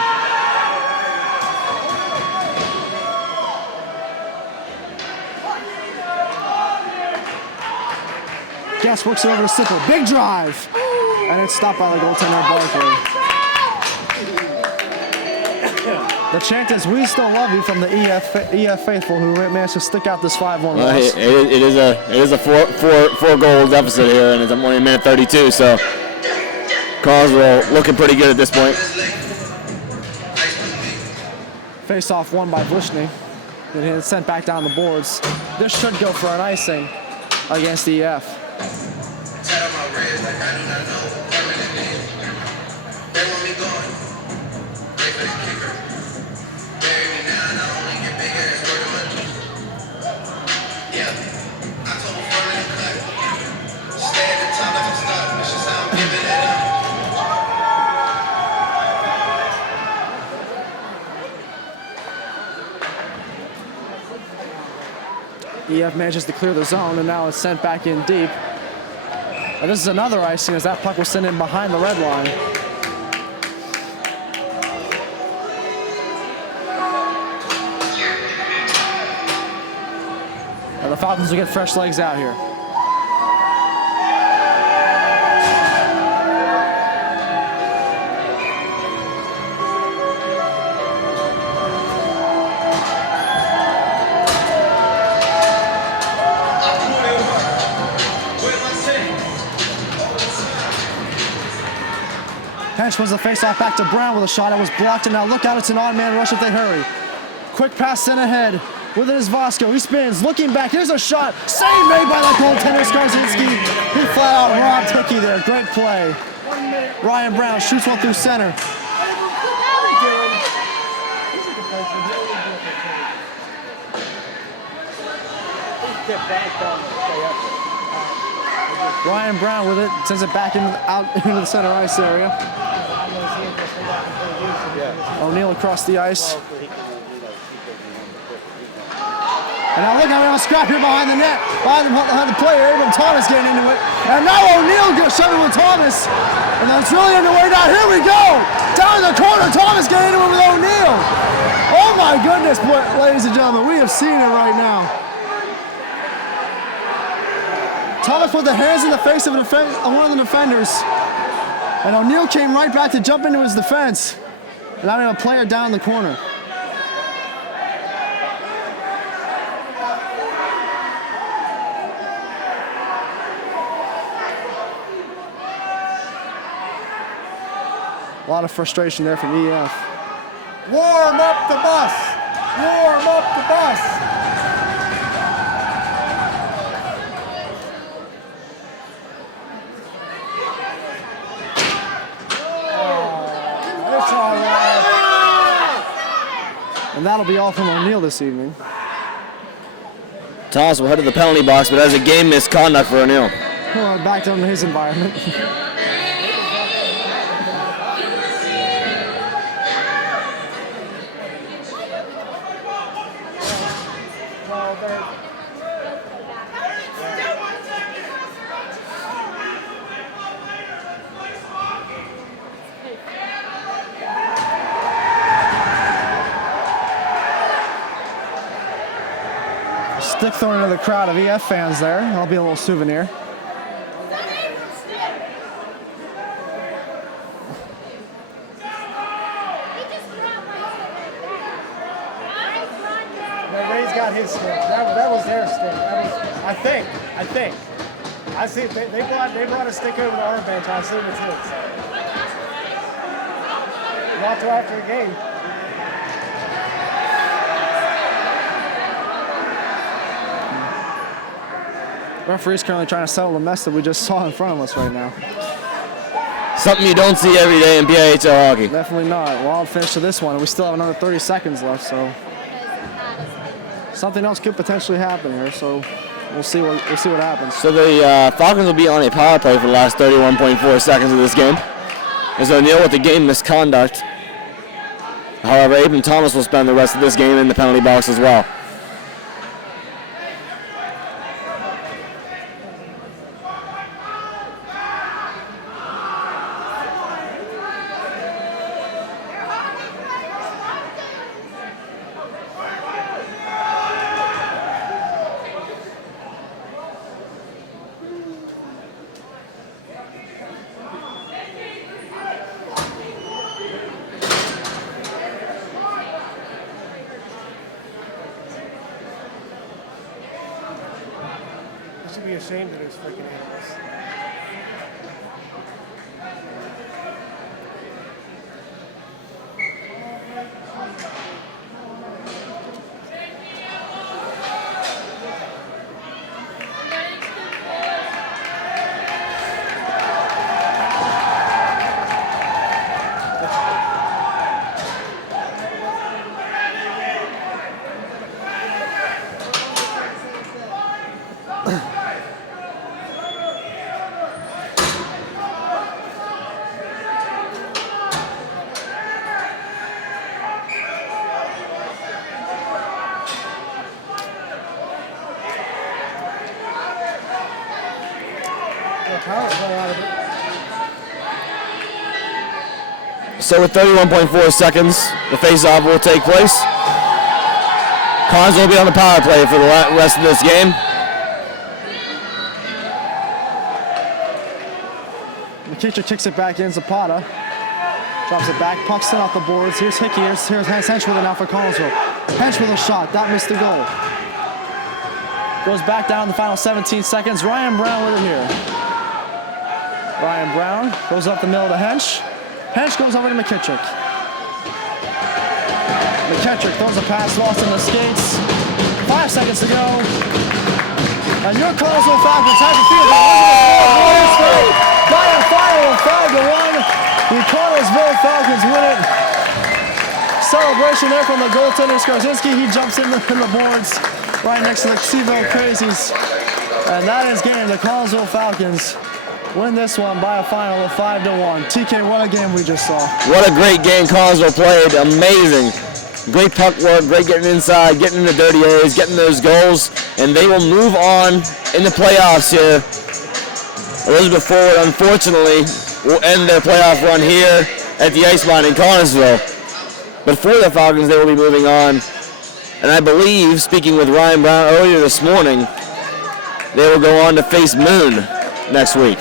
Gas works it over to Sipple. Big drive! And it's stopped by the goaltender, Barkley. The chant is "We still love you" from the EF faithful who managed to stick out this 5-1 loss. It is a four goal deficit here, and it's only a minute 32. So Connellsville looking pretty good at this point. Face off won by Bushny. And it's sent back down the boards. This should go for an icing against EF. EF manages to clear the zone, and now it's sent back in deep. And this is another icing as that puck was sent in behind the red line. And the Falcons will get fresh legs out here. Hench was the face-off back to Brown with a shot that was blocked, and now look out, it's an odd man rush if they hurry. Quick pass sent ahead. With it is Vasco. He spins, looking back. Here's a shot. Save made by the goaltender, Skarzinski. He flat out robbed Hickey there. Great play. Ryan Brown shoots one through center. Ryan Brown with it, sends it back out into the center ice area. O'Neal across the ice. And now look how we have a scrap here behind the net. Behind the player, Abram Thomas getting into it. And now O'Neal goes shoving with Thomas. And that's really underway now. Here we go. Down in the corner, Thomas getting into it with O'Neal. Oh my goodness, ladies and gentlemen, we have seen it right now. Thomas put the hands in the face of one of the defenders. And O'Neal came right back to jump into his defense. And now we have a player down in the corner. A lot of frustration there from EF. Warm up the bus! Warm up the bus! It's all right. And that'll be all from O'Neal this evening. Thomas will head to the penalty box, but has a game misconduct for O'Neal. Well, back down to his environment. Stick thrown into the crowd of EF fans there. That'll be a little souvenir. Ray's got his stick. That was their stick. That was, I think. I see. They brought a stick over to our bench. I assume it's his. Not till after the game. Referee's currently trying to settle the mess that we just saw in front of us right now. Something you don't see every day in PIHL hockey. Definitely not. Wild finish to this one, and we still have another 30 seconds left, so something else could potentially happen here. So we'll see what happens. So the Falcons will be on a power play for the last 31.4 seconds of this game. As O'Neill with the game misconduct. However, Aben Thomas will spend the rest of this game in the penalty box as well. Be ashamed of those freaking animals. So with 31.4 seconds, the face-off will take place. Connellsville will be on the power play for the rest of this game. McKittrick kicks it back in. Zapata drops it back. Puck's off the boards. Here's Hickey. Here's Hench with it now for Connellsville. Hench with a shot. That missed the goal. Goes back down in the final 17 seconds. Ryan Brown with it here. Ryan Brown goes up the middle to Hench. Hench goes over to McKittrick. McKittrick throws a pass lost in the skates. 5 seconds to go. And your Connellsville Falcons have the field. By a final of 5-1. The Connellsville Falcons win it. Celebration there from the goaltender Skarzinski. He jumps in the boards right next to the Seaville Crazies. And that is game. The Connellsville Falcons win this one by a final of 5-1. TK, what a game we just saw. What a great game Connellsville played. Amazing. Great puck work, great getting inside, getting in the dirty areas, getting those goals, and they will move on in the playoffs here. Elizabeth Forward, unfortunately, will end their playoff run here at the Ice Mine in Connellsville. But for the Falcons, they will be moving on. And I believe, speaking with Ryan Brown earlier this morning, they will go on to face Moon next week.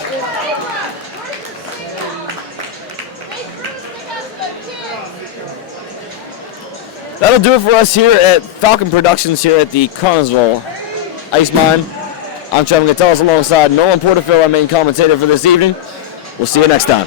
That'll do it for us here at Falcon Productions here at the Connellsville Ice Mine. I'm Trevin Keteles alongside Nolan Porterfield, our main commentator for this evening. We'll see you next time.